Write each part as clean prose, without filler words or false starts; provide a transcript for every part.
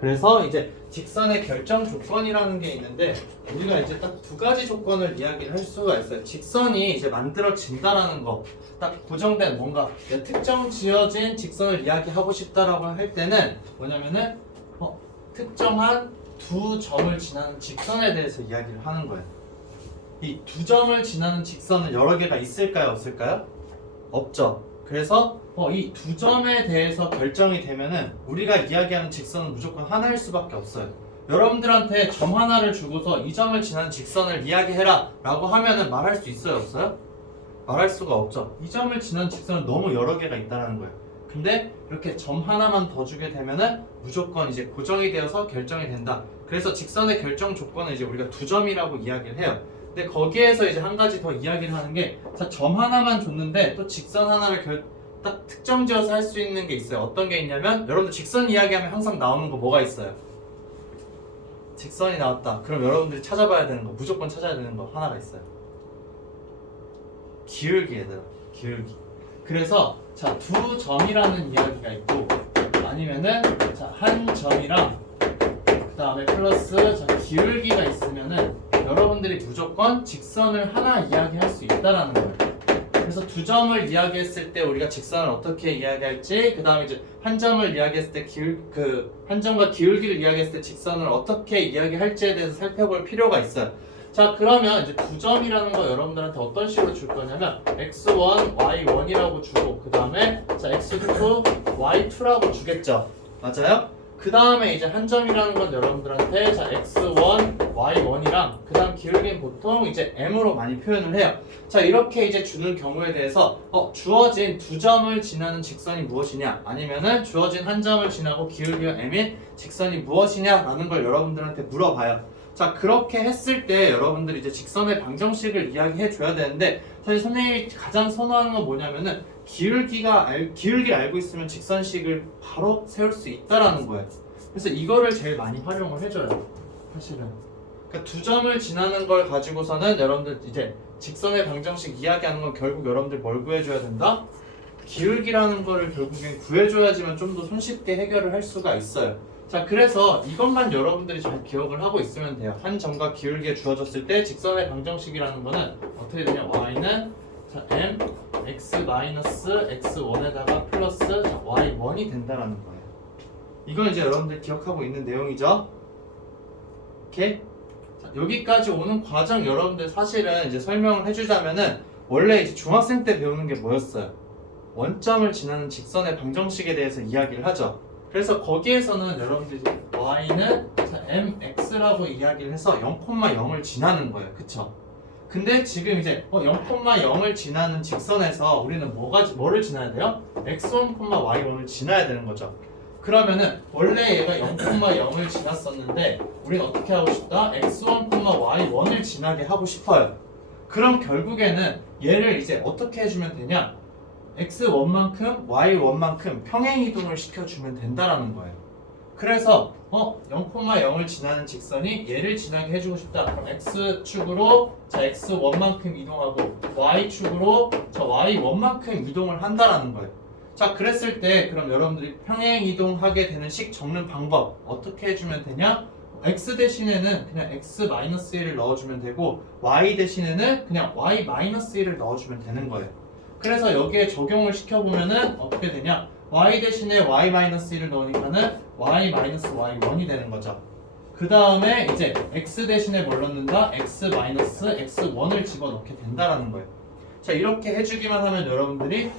그래서 이제 직선의 결정 조건이라는 게 있는데 우리가 이제 딱 두 가지 조건을 이야기를 할 수가 있어요. 직선이 이제 만들어진다라는 거, 딱 고정된 뭔가 특정 지어진 직선을 이야기하고 싶다라고 할 때는 뭐냐면은 특정한 두 점을 지나는 직선에 대해서 이야기를 하는 거예요. 이 두 점을 지나는 직선은 여러 개가 있을까요, 없을까요? 없죠. 그래서 이 두 점에 대해서 결정이 되면은 우리가 이야기하는 직선은 무조건 하나일 수밖에 없어요. 여러분들한테 점 하나를 주고서 이 점을 지나는 직선을 이야기해라 라고 하면은 말할 수 있어요, 없어요? 말할 수가 없죠. 이 점을 지나는 직선은 너무 여러 개가 있다는 거예요. 근데 이렇게 점 하나만 더 주게 되면은 무조건 이제 고정이 되어서 결정이 된다. 그래서 직선의 결정 조건은 이제 우리가 두 점이라고 이야기를 해요. 근데 거기에서 이제 한 가지 더 이야기를 하는 게, 자, 점 하나만 줬는데 또 직선 하나를 딱 특정 지어서 할 수 있는 게 있어요. 어떤 게 있냐면, 여러분들 직선 이야기하면 항상 나오는 거 뭐가 있어요? 직선이 나왔다. 그럼 여러분들이 찾아봐야 되는 거, 무조건 찾아야 되는 거 하나가 있어요. 기울기, 얘들아. 기울기. 그래서 자, 두 점이라는 이야기가 있고, 아니면은 자, 한 점이랑 그 다음에 플러스 자, 기울기가 있으면은 여러분들이 무조건 직선을 하나 이야기할 수 있다라는 거예요. 그래서 두 점을 이야기했을 때 우리가 직선을 어떻게 이야기할지, 그 다음에 이제 한 점을 이야기했을 때 한 점과 기울기를 이야기했을 때 직선을 어떻게 이야기할지에 대해서 살펴볼 필요가 있어요. 자, 그러면 이제 두 점이라는 거 여러분들한테 어떤 식으로 줄 거냐면 x1, y1이라고 주고, 그 다음에 자, x2, y2라고 주겠죠. 맞아요? 그 다음에 이제 한 점이라는 건 여러분들한테 자, x1, y1이랑 그 다음 기울기는 보통 이제 m으로 많이 표현을 해요. 자, 이렇게 이제 주는 경우에 대해서 주어진 두 점을 지나는 직선이 무엇이냐, 아니면은 주어진 한 점을 지나고 기울기가 m인 직선이 무엇이냐라는 걸 여러분들한테 물어봐요. 자, 그렇게 했을 때 여러분들이 이제 직선의 방정식을 이야기해 줘야 되는데, 사실 선생님이 가장 선호하는 건 뭐냐면은 기울기를 알고 있으면 직선식을 바로 세울 수 있다라는 거예요. 그래서 이거를 제일 많이 활용을 해줘요, 사실은. 그러니까 두 점을 지나는 걸 가지고서는 여러분들 이제 직선의 방정식 이야기하는 건 결국 여러분들 뭘 구해줘야 된다? 기울기라는 거를 결국엔 구해줘야지만 좀 더 손쉽게 해결을 할 수가 있어요. 자, 그래서 이것만 여러분들이 잘 기억을 하고 있으면 돼요. 한 점과 기울기가 주어졌을 때 직선의 방정식이라는 거는 어떻게 되냐? y는 자, m x-x1에다가 플러스 자, y1이 된다라는 거예요. 이건 이제 여러분들 기억하고 있는 내용이죠. 오케이? 자, 여기까지 오는 과정 여러분들 사실은 이제 설명을 해주자면은 원래 이제 중학생 때 배우는 게 뭐였어요? 원점을 지나는 직선의 방정식에 대해서 이야기를 하죠. 그래서 거기에서는 여러분들이 y는 mx라고 이야기를 해서 0,0을 지나는 거예요. 그쵸? 근데 지금 이제 0,0을 지나는 직선에서 우리는 뭐를 지나야 돼요? x1, y1을 지나야 되는 거죠. 그러면은 원래 얘가 0,0을 지났었는데 우리는 어떻게 하고 싶다? x1, y1을 지나게 하고 싶어요. 그럼 결국에는 얘를 이제 어떻게 해주면 되냐? x1만큼 y1만큼 평행이동을 시켜주면 된다라는 거예요. 그래서 0,0을 지나는 직선이 얘를 지나게 해주고 싶다. 그럼 x축으로 자 x1만큼 이동하고 y축으로 자 y1만큼 이동을 한다라는 거예요. 자, 그랬을 때 그럼 여러분들이 평행이동하게 되는 식 적는 방법 어떻게 해주면 되냐? x 대신에는 그냥 x-1을 넣어주면 되고 y 대신에는 그냥 y-1을 넣어주면 되는 거예요. 그래서 여기에 적용을 시켜보면은 어떻게 되냐? y 대신에 y-1을 넣으니까는 y-y1이 되는 거죠. 그 다음에 이제 x 대신에 뭘 넣는다? x-x1을 집어넣게 된다라는 거예요. 자, 이렇게 해주기만 하면 여러분들이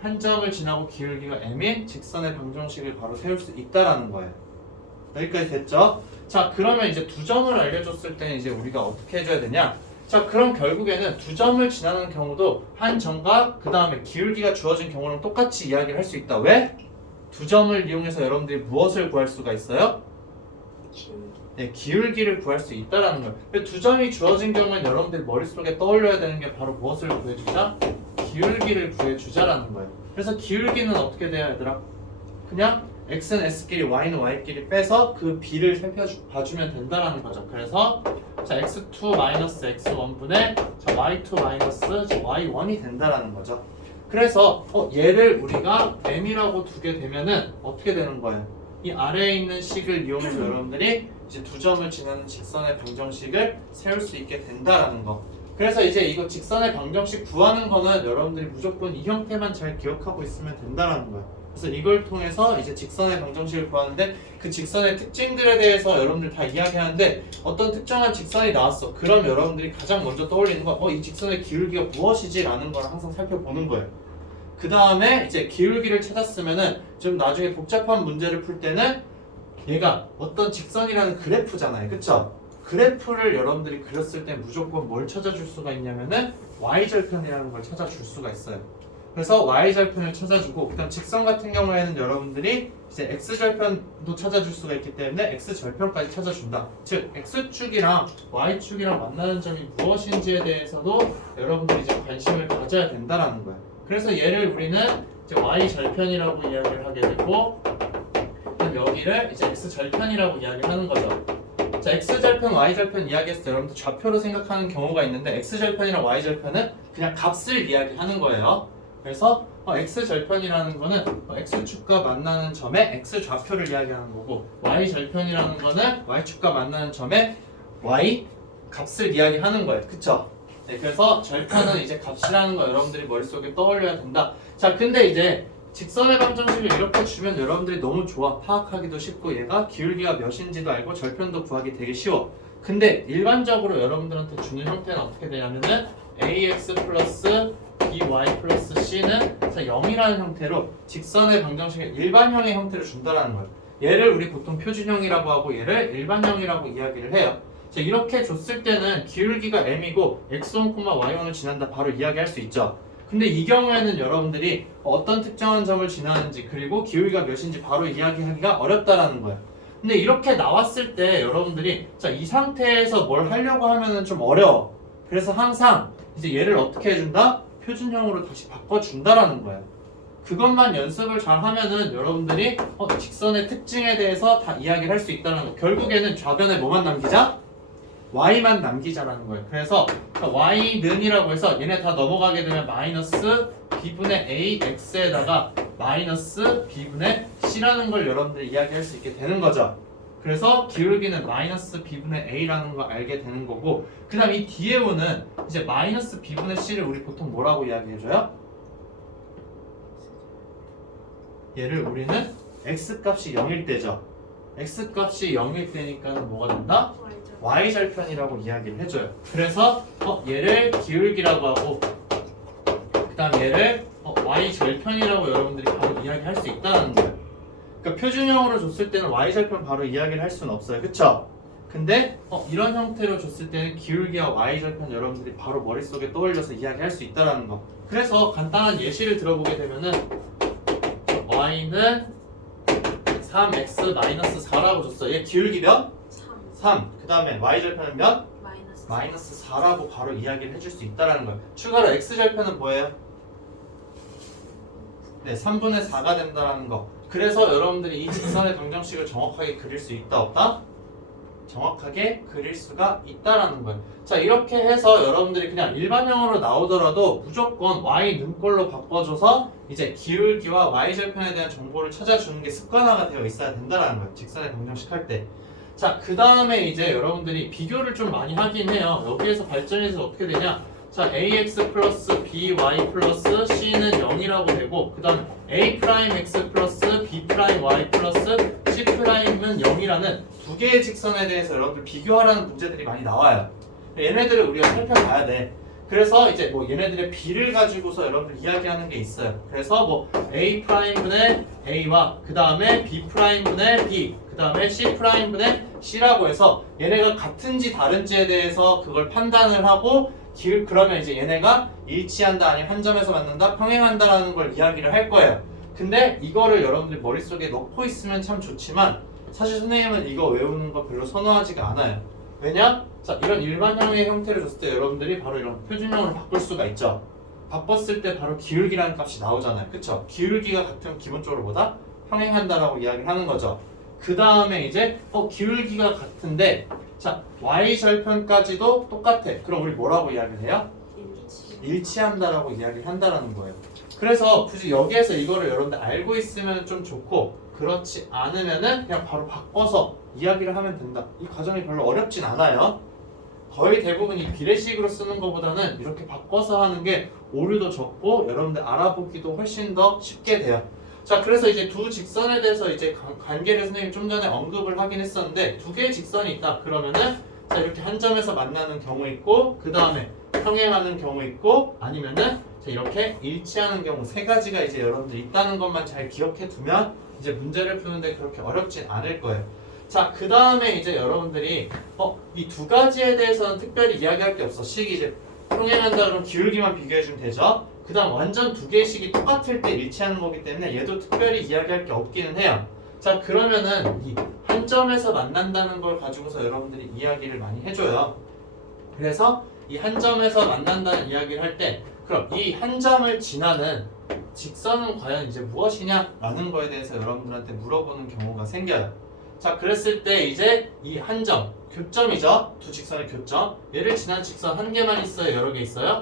한 점을 지나고 기울기가 m인 직선의 방정식을 바로 세울 수 있다라는 거예요. 여기까지 됐죠? 자, 그러면 이제 두 점을 알려줬을 때는 이제 우리가 어떻게 해줘야 되냐? 자, 그럼 결국에는 두 점을 지나는 경우도 한 점과 그 다음에 기울기가 주어진 경우랑 똑같이 이야기를 할 수 있다. 왜? 두 점을 이용해서 여러분들이 무엇을 구할 수가 있어요? 네, 기울기를 구할 수 있다라는 거예요. 두 점이 주어진 경우는 여러분들 머릿속에 떠올려야 되는 게 바로 무엇을 구해주자? 기울기를 구해주자라는 거예요. 그래서 기울기는 어떻게 돼야 되더라? 그냥 x는 s끼리 y는 y끼리 빼서 그 b를 살펴봐주면 된다라는 거죠. 그래서 자 x2 마이너스 x1분의 자 y2 마이너스 y1이 된다라는 거죠. 그래서 얘를 우리가 m이라고 두게 되면은 어떻게 되는 거예요? 이 아래에 있는 식을 이용해서 여러분들이 이제 두 점을 지나는 직선의 방정식을 세울 수 있게 된다라는 거. 그래서 이제 이거 직선의 방정식 구하는 거는 여러분들이 무조건 이 형태만 잘 기억하고 있으면 된다라는 거야. 그래서 이걸 통해서 이제 직선의 방정식을 구하는데 그 직선의 특징들에 대해서 여러분들 다 이야기하는데 어떤 특정한 직선이 나왔어. 그럼 여러분들이 가장 먼저 떠올리는 건 이 직선의 기울기가 무엇이지? 라는 걸 항상 살펴보는 거예요. 그 다음에 이제 기울기를 찾았으면은 좀 나중에 복잡한 문제를 풀 때는 얘가 어떤 직선이라는 그래프잖아요. 그쵸? 그래프를 여러분들이 그렸을 때 무조건 뭘 찾아줄 수가 있냐면은 y절편이라는 걸 찾아줄 수가 있어요. 그래서 y절편을 찾아주고 그다음 직선 같은 경우에는 여러분들이 이제 x절편도 찾아줄 수가 있기 때문에 x절편까지 찾아준다. 즉 x축이랑 y축이랑 만나는 점이 무엇인지에 대해서도 여러분들이 이제 관심을 가져야 된다라는 거예요. 그래서 얘를 우리는 이제 y절편이라고 이야기를 하게 되고 그다음 여기를 이제 x절편이라고 이야기를 하는 거죠. 자, x절편, y절편 이야기했을 때 여러분들 좌표로 생각하는 경우가 있는데 x절편이랑 y절편은 그냥 값을 이야기하는 거예요. 그래서 x절편이라는 거는 x축과 만나는 점의 x좌표를 이야기하는 거고 y절편이라는 거는 y축과 만나는 점의 y 값을 이야기하는 거예요. 그쵸? 네, 그래서 절편은 이제 값이라는 거 여러분들이 머릿속에 떠올려야 된다. 자, 근데 이제 직선의 방정식을 이렇게 주면 여러분들이 너무 좋아. 파악하기도 쉽고 얘가 기울기가 몇인지도 알고 절편도 구하기 되게 쉬워. 근데 일반적으로 여러분들한테 주는 형태는 어떻게 되냐면은 ax 플러스 by 플러스 c는 0이라는 형태로 직선의 방정식의 일반형의 형태를 준다라는 거예요. 얘를 우리 보통 표준형이라고 하고 얘를 일반형이라고 이야기를 해요. 자, 이렇게 줬을 때는 기울기가 m이고 x1, y1을 지난다 바로 이야기할 수 있죠. 근데 이 경우에는 여러분들이 어떤 특정한 점을 지나는지 그리고 기울기가 몇인지 바로 이야기하기가 어렵다라는 거예요. 근데 이렇게 나왔을 때 여러분들이 자, 이 상태에서 뭘 하려고 하면은 좀 어려워. 그래서 항상 이제 얘를 어떻게 해준다? 표준형으로 다시 바꿔준다라는 거예요. 그것만 연습을 잘 하면은 여러분들이 직선의 특징에 대해서 다 이야기를 할 수 있다는 거. 결국에는 좌변에 뭐만 남기자? y만 남기자라는 거예요. 그래서 y는이라고 해서 얘네 다 넘어가게 되면 마이너스 b분의 a x에다가 마이너스 b분의 c라는 걸 여러분들이 이야기할 수 있게 되는 거죠. 그래서 기울기는 마이너스 b분의 a라는 걸 알게 되는 거고 그 다음 이 뒤에 오는 이제 마이너스 b분의 c를 우리 보통 뭐라고 이야기해줘요? 얘를 우리는 x값이 0일 때죠. x값이 0일 때니까 뭐가 된다? y절편이라고 이야기를 해줘요. 그래서 얘를 기울기라고 하고 그 다음 얘를 y절편이라고 여러분들이 바로 이야기할 수 있다는 거예요. 그러니까 표준형으로 줬을 때는 y절편 바로 이야기를 할 수는 없어요. 그쵸? 근데 이런 형태로 줬을 때는 기울기와 y절편 여러분들이 바로 머릿속에 떠올려서 이야기할 수 있다는 거. 그래서 간단한 예시를 들어보게 되면은 y는 3x-4라고 줬어요. 얘 기울기 몇? 3. 그 다음에 y절편은 몇? 마이너스 4라고 바로 이야기를 해줄 수 있다는 거예요. 추가로 x절편은 뭐예요? 네, 3분의 4가 된다는 거. 그래서 여러분들이 이 직선의 방정식을 정확하게 그릴 수 있다 없다? 정확하게 그릴 수가 있다라는 거예요. 자, 이렇게 해서 여러분들이 그냥 일반형으로 나오더라도 무조건 y는 꼴로 바꿔줘서 이제 기울기와 y절편에 대한 정보를 찾아주는 게 습관화가 되어 있어야 된다라는 거예요. 직선의 방정식 할 때. 자, 그 다음에 이제 여러분들이 비교를 좀 많이 하긴 해요. 여기에서 발전해서 어떻게 되냐? 자, ax 플러스 by 플러스 c는 0이라고 되고 그 다음 a 프라임 x 플러스 b 프라임 y 플러스 c 프라임은 0이라는 두 개의 직선에 대해서 여러분들 비교하라는 문제들이 많이 나와요. 얘네들을 우리가 살펴봐야 돼. 그래서 이제 뭐 얘네들의 b를 가지고서 여러분들 이야기하는 게 있어요. 그래서 뭐 a 프라임분의 a와 그 다음에 b 프라임분의 b 그 다음에 c 프라임분의 c라고 해서 얘네가 같은지 다른지에 대해서 그걸 판단을 하고 그러면 이제 얘네가 일치한다 아니면 한 점에서 만난다 평행한다라는 걸 이야기를 할 거예요. 근데 이거를 여러분들 머릿속에 넣고 있으면 참 좋지만 사실 선생님은 이거 외우는 거 별로 선호하지가 않아요. 왜냐? 자, 이런 일반형의 형태를 줬을 때 여러분들이 바로 이런 표준형으로 바꿀 수가 있죠. 바꿨을 때 바로 기울기라는 값이 나오잖아요. 그쵸? 기울기가 같으면 기본적으로 뭐다? 평행한다라고 이야기를 하는 거죠. 그 다음에 이제 기울기가 같은데 자, y절편까지도 똑같아. 그럼 우리 뭐라고 이야기를 해요? 일치한다라고 이야기를 한다라는 거예요. 그래서 굳이 여기에서 이거를 여러분들 알고 있으면 좀 좋고 그렇지 않으면은 그냥 바로 바꿔서 이야기를 하면 된다. 이 과정이 별로 어렵진 않아요. 거의 대부분 이 비례식으로 쓰는 것보다는 이렇게 바꿔서 하는 게 오류도 적고 여러분들 알아보기도 훨씬 더 쉽게 돼요. 자, 그래서 이제 두 직선에 대해서 이제 관계를 선생님이 좀 전에 언급을 하긴 했었는데 두 개의 직선이 있다. 그러면은 자, 이렇게 한 점에서 만나는 경우 있고 그 다음에 평행하는 경우 있고 아니면은 자, 이렇게 일치하는 경우 세 가지가 이제 여러분들 있다는 것만 잘 기억해 두면 이제 문제를 푸는데 그렇게 어렵진 않을 거예요. 자, 그 다음에 이제 여러분들이 이 두 가지에 대해서는 특별히 이야기할 게 없어. 식이 이제 평행한다 그러면 기울기만 비교해주면 되죠. 그 다음 완전 두 개의 식이 똑같을 때 일치하는 거기 때문에 얘도 특별히 이야기할 게 없기는 해요. 자, 그러면은 이 한 점에서 만난다는 걸 가지고서 여러분들이 이야기를 많이 해줘요. 그래서 이 한 점에서 만난다는 이야기를 할 때 그럼 이 한 점을 지나는 직선은 과연 이제 무엇이냐? 라는 거에 대해서 여러분들한테 물어보는 경우가 생겨요. 자, 그랬을 때 이제 이 한 점, 교점이죠? 두 직선의 교점. 얘를 지난 직선 한 개만 있어요? 여러 개 있어요?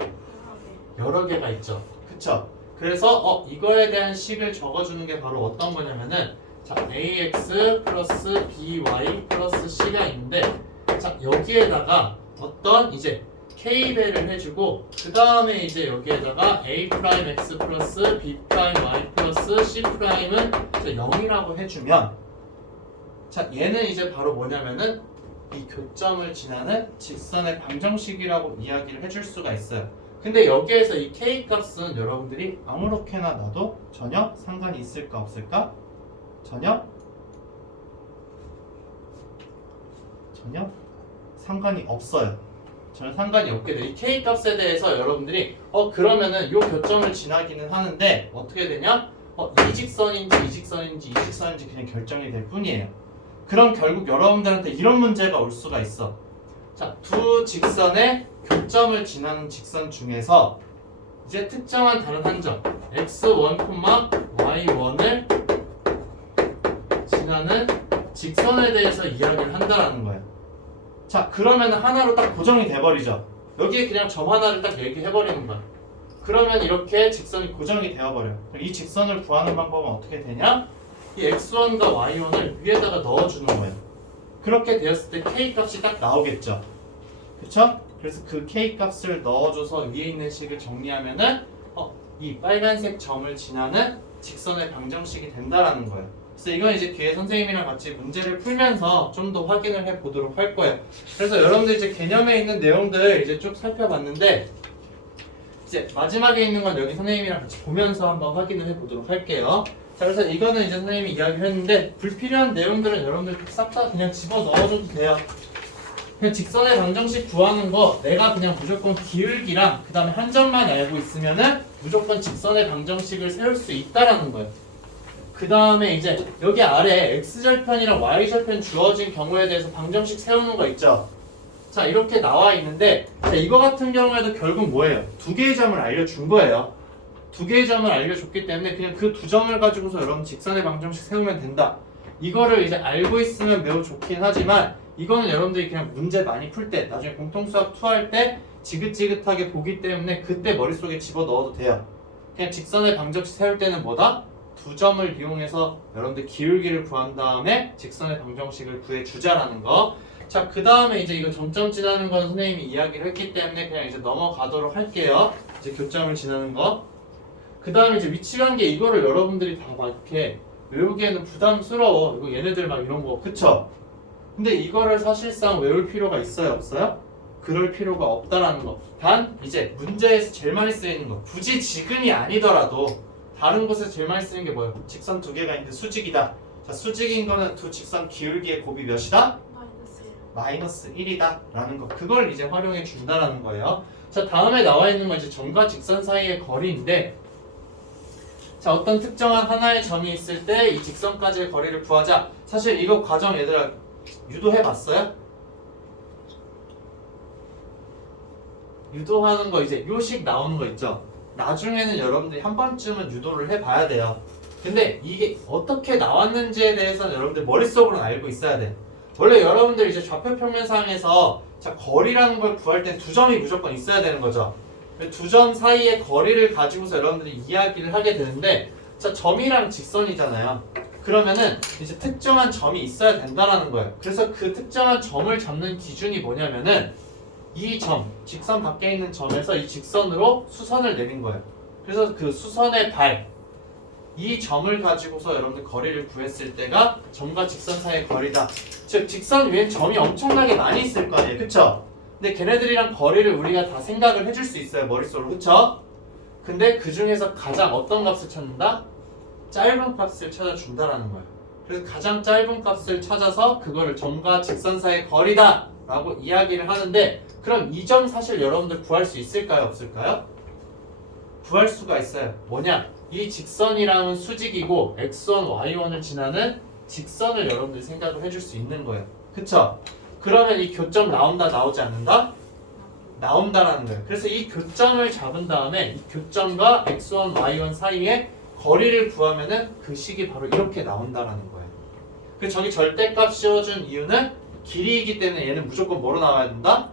여러 개가 있죠. 그쵸? 그래서 이거에 대한 식을 적어주는 게 바로 어떤 거냐면은 자, ax 플러스 by 플러스 c가 있는데 자, 여기에다가 어떤 이제 k배를 해주고 그 다음에 이제 여기에다가 a'x 플러스 b'y 플러스 c'은 0이라고 해주면 자, 얘는 이제 바로 뭐냐면은 이 교점을 지나는 직선의 방정식이라고 이야기를 해줄 수가 있어요. 근데 여기에서 이 k 값은 여러분들이 아무렇게나 놔도 전혀 상관이 있을까 없을까? 전혀 상관이 없어요. 전혀 상관이 없게 돼요. 이 k 값에 대해서 여러분들이 그러면은 요 교점을 지나기는 하는데 어떻게 되냐? 이 직선인지 이 직선인지 이 직선인지 그냥 결정이 될 뿐이에요. 그럼 결국 여러분들한테 이런 문제가 올 수가 있어. 자, 두 직선의 교점을 지나는 직선 중에서 이제 특정한 다른 한 점 x1, y1을 지나는 직선에 대해서 이야기를 한다라는 거예요. 자, 그러면 하나로 딱 고정이 돼버리죠. 여기에 그냥 점 하나를 딱 얘기해버리는 거야. 그러면 이렇게 직선이 고정이 되어버려요. 이 직선을 구하는 방법은 어떻게 되냐? 이 x1과 y1을 위에다가 넣어주는 거예요. 그렇게 되었을 때 k 값이 딱 나오겠죠. 그쵸? 그래서 그 k 값을 넣어줘서 위에 있는 식을 정리하면은 이 빨간색 점을 지나는 직선의 방정식이 된다라는 거예요. 그래서 이건 이제 뒤에 선생님이랑 같이 문제를 풀면서 좀 더 확인을 해 보도록 할 거예요. 그래서 여러분들 이제 개념에 있는 내용들 이제 쭉 살펴봤는데 이제 마지막에 있는 건 여기 선생님이랑 같이 보면서 한번 확인을 해 보도록 할게요. 자, 그래서 이거는 이제 선생님이 이야기를 했는데 불필요한 내용들은 여러분들 싹 다 그냥 집어 넣어줘도 돼요. 그냥 직선의 방정식 구하는 거 내가 그냥 무조건 기울기랑 그 다음에 한 점만 알고 있으면은 무조건 직선의 방정식을 세울 수 있다라는 거예요. 그 다음에 이제 여기 아래 x절편이랑 y절편 주어진 경우에 대해서 방정식 세우는 거 있죠. 자, 이렇게 나와 있는데 자, 이거 같은 경우에도 결국 뭐예요? 두 개의 점을 알려준 거예요. 두 개의 점을 알려줬기 때문에 그냥 그 두 점을 가지고서 여러분 직선의 방정식 세우면 된다. 이거를 이제 알고 있으면 매우 좋긴 하지만 이거는 여러분들이 그냥 문제 많이 풀 때 나중에 공통수학 2 할 때 지긋지긋하게 보기 때문에 그때 머릿속에 집어넣어도 돼요. 그냥 직선의 방정식 세울 때는 뭐다? 두 점을 이용해서 여러분들 기울기를 구한 다음에 직선의 방정식을 구해주자라는 거. 자, 그 다음에 이제 이거 점점 지나는 건 선생님이 이야기를 했기 때문에 그냥 이제 넘어가도록 할게요. 이제 교점을 지나는 거. 그 다음에 이제 위치관계 이거를 여러분들이 다 막 이렇게 외우기에는 부담스러워. 이거 얘네들 막 이런 거. 그쵸? 근데 이거를 사실상 외울 필요가 있어요? 없어요? 그럴 필요가 없다라는 거. 단 이제 문제에서 제일 많이 쓰이는 거. 굳이 지금이 아니더라도 다른 곳에서 제일 많이 쓰는 게 뭐예요? 직선 두 개가 있는데 수직이다. 자, 수직인 거는 두 직선 기울기의 곱이 몇이다? 마이너스 1이다 라는 거. 그걸 이제 활용해 준다라는 거예요. 자, 다음에 나와 있는 건 이제 점과 직선 사이의 거리인데 자, 어떤 특정한 하나의 점이 있을 때 이 직선까지의 거리를 구하자. 사실 이거 과정 얘들아 유도해 봤어요? 유도하는 거 이제 요식 나오는 거 있죠? 나중에는 여러분들이 한 번쯤은 유도를 해봐야 돼요. 근데 이게 어떻게 나왔는지에 대해서는 여러분들 머릿속으로는 알고 있어야 돼. 원래 여러분들 이제 좌표평면상에서 자, 거리라는 걸 구할 땐 두 점이 무조건 있어야 되는 거죠. 두 점 사이의 거리를 가지고서 여러분들이 이야기를 하게 되는데 자, 점이랑 직선이잖아요. 그러면은 이제 특정한 점이 있어야 된다라는 거예요. 그래서 그 특정한 점을 잡는 기준이 뭐냐면은 이 점, 직선 밖에 있는 점에서 이 직선으로 수선을 내린 거예요. 그래서 그 수선의 발, 이 점을 가지고서 여러분들 거리를 구했을 때가 점과 직선 사이의 거리다. 즉 직선 위에 점이 엄청나게 많이 있을 거 아니에요. 그쵸? 근데 걔네들이랑 거리를 우리가 다 생각을 해줄 수 있어요. 머릿속으로. 그쵸? 근데 그 중에서 가장 어떤 값을 찾는다? 짧은 값을 찾아준다라는 거예요. 그래서 가장 짧은 값을 찾아서 그거를 점과 직선 사이의 거리다 라고 이야기를 하는데, 그럼 이 점 사실 여러분들 구할 수 있을까요? 없을까요? 구할 수가 있어요. 뭐냐? 이 직선이랑은 수직이고 x1, y1을 지나는 직선을 여러분들이 생각을 해줄 수 있는 거예요. 그쵸? 그러면 이 교점 나온다 나오지 않는다? 나온다라는 거예요. 그래서 이 교점을 잡은 다음에 이 교점과 x1, y1 사이에 거리를 구하면은 그 식이 바로 이렇게 나온다라는 거예요. 그 저기 절대값 씌워준 이유는 길이이기 때문에 얘는 무조건 뭐로 나와야 된다?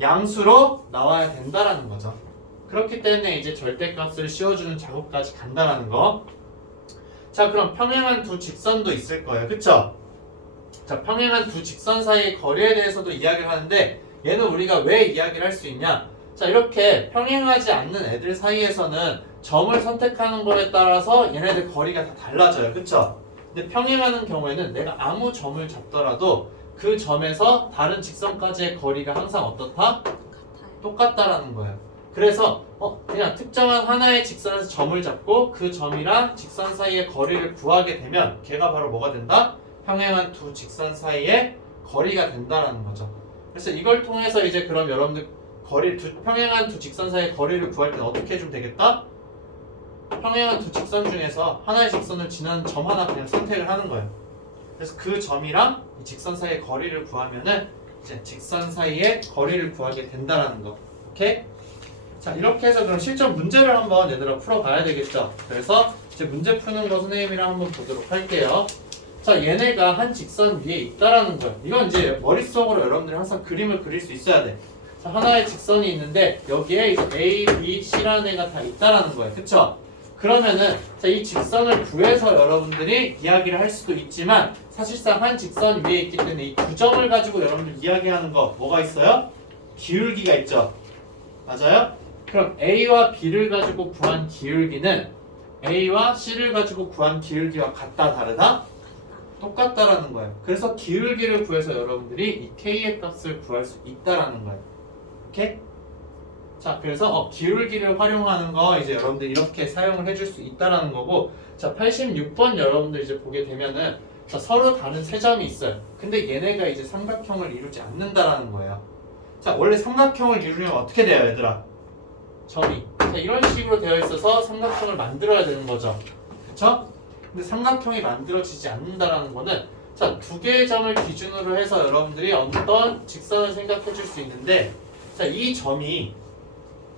양수로 나와야 된다라는 거죠. 그렇기 때문에 이제 절대값을 씌워주는 작업까지 간다라는 거. 자, 그럼 평행한 두 직선도 있을 거예요. 그쵸? 자, 평행한 두 직선 사이의 거리에 대해서도 이야기를 하는데, 얘는 우리가 왜 이야기를 할 수 있냐? 자, 이렇게 평행하지 않는 애들 사이에서는 점을 선택하는 거에 따라서 얘네들 거리가 다 달라져요. 그쵸? 근데 평행하는 경우에는 내가 아무 점을 잡더라도 그 점에서 다른 직선까지의 거리가 항상 어떻다? 똑같다라는 거예요. 그래서 그냥 특정한 하나의 직선에서 점을 잡고 그 점이랑 직선 사이의 거리를 구하게 되면 걔가 바로 뭐가 된다? 평행한 두 직선 사이의 거리가 된다라는 거죠. 그래서 이걸 통해서 이제 그럼 여러분들 평행한 두 직선 사이의 거리를 구할 때는 어떻게 해주면 되겠다? 평행한 두 직선 중에서 하나의 직선을 지나는 점 하나 그냥 선택을 하는 거예요. 그래서 그 점이랑 이 직선 사이의 거리를 구하면은 이제 직선 사이의 거리를 구하게 된다라는 거. 오케이? 자, 이렇게 해서 그럼 실전 문제를 한번 얘들아 풀어봐야 되겠죠. 그래서 이제 문제 푸는 거 선생님이랑 한번 보도록 할게요. 자, 얘네가 한 직선 위에 있다라는 거예요. 이건 이제 머릿속으로 여러분들이 항상 그림을 그릴 수 있어야 돼. 자, 하나의 직선이 있는데 여기에 이제 A, B, C라는 애가 다 있다라는 거예요. 그쵸? 그러면은 자, 이 직선을 구해서 여러분들이 이야기를 할 수도 있지만 사실상 한 직선 위에 있기 때문에 이 두 점을 가지고 여러분들 이야기하는 거 뭐가 있어요? 기울기가 있죠. 맞아요? 그럼 A와 B를 가지고 구한 기울기는 A와 C를 가지고 구한 기울기와 같다 다르다? 똑같다라는 거예요. 그래서 기울기를 구해서 여러분들이 이 K의 값을 구할 수 있다라는 거예요. 오케이? 자, 그래서 기울기를 활용하는 거 이제 여러분들 이렇게 사용을 해줄 수 있다라는 거고, 자, 86번 여러분들 이제 보게 되면은 자, 서로 다른 세 점이 있어요. 근데 얘네가 이제 삼각형을 이루지 않는다라는 거예요. 자, 원래 삼각형을 이루려면 어떻게 돼요, 얘들아? 점이. 자, 이런 식으로 되어 있어서 삼각형을 만들어야 되는 거죠. 그쵸? 근데 삼각형이 만들어지지 않는다라는 거는 자, 두 개의 점을 기준으로 해서 여러분들이 어떤 직선을 생각해 줄 수 있는데, 자, 이 점이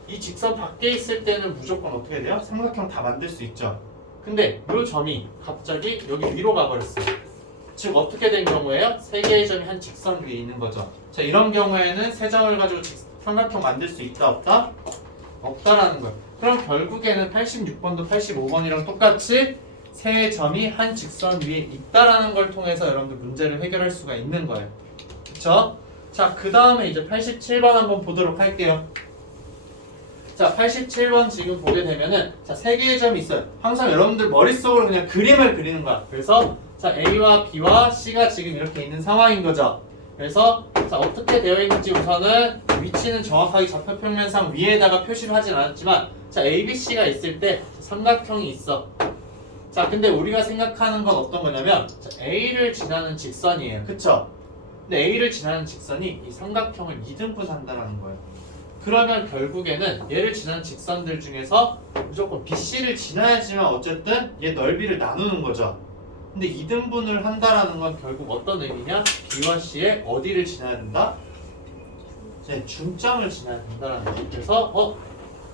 이 직선 밖에 있을 때는 무조건 어떻게 돼요? 삼각형 다 만들 수 있죠. 근데 이 점이 갑자기 여기 위로 가버렸어요. 즉 어떻게 된 경우에요? 세 개의 점이 한 직선 위에 있는 거죠. 자, 이런 경우에는 세 점을 가지고 삼각형 만들 수 있다 없다? 없다라는 거예요. 그럼 결국에는 86번도 85번이랑 똑같이 세 점이 한 직선 위에 있다라는 걸 통해서 여러분들 문제를 해결할 수가 있는 거예요. 그쵸? 자, 그 다음에 이제 87번 한번 보도록 할게요. 자, 87번 지금 보게 되면은 자, 세 개의 점이 있어요. 항상 여러분들 머릿속으로 그냥 그림을 그리는 거야. 그래서 자, A와 B와 C가 지금 이렇게 있는 상황인 거죠. 그래서 자, 어떻게 되어 있는지 우선은 위치는 정확하게 좌표평면상 위에다가 표시를 하진 않았지만 자, A, B, C가 있을 때 삼각형이 있어. 자, 근데 우리가 생각하는 건 어떤 거냐면 자, A를 지나는 직선이에요. 그쵸? 근데 A를 지나는 직선이 이 삼각형을 2등분 한다는 거예요. 그러면 결국에는 얘를 지나는 직선들 중에서 무조건 BC를 지나야지만 어쨌든 얘 넓이를 나누는 거죠. 근데 2등분을 한다라는 건 결국 어떤 의미냐? B와 C의 어디를 지나야 된다? 네, 중점을 지나야 된다라는 거예요. 그래서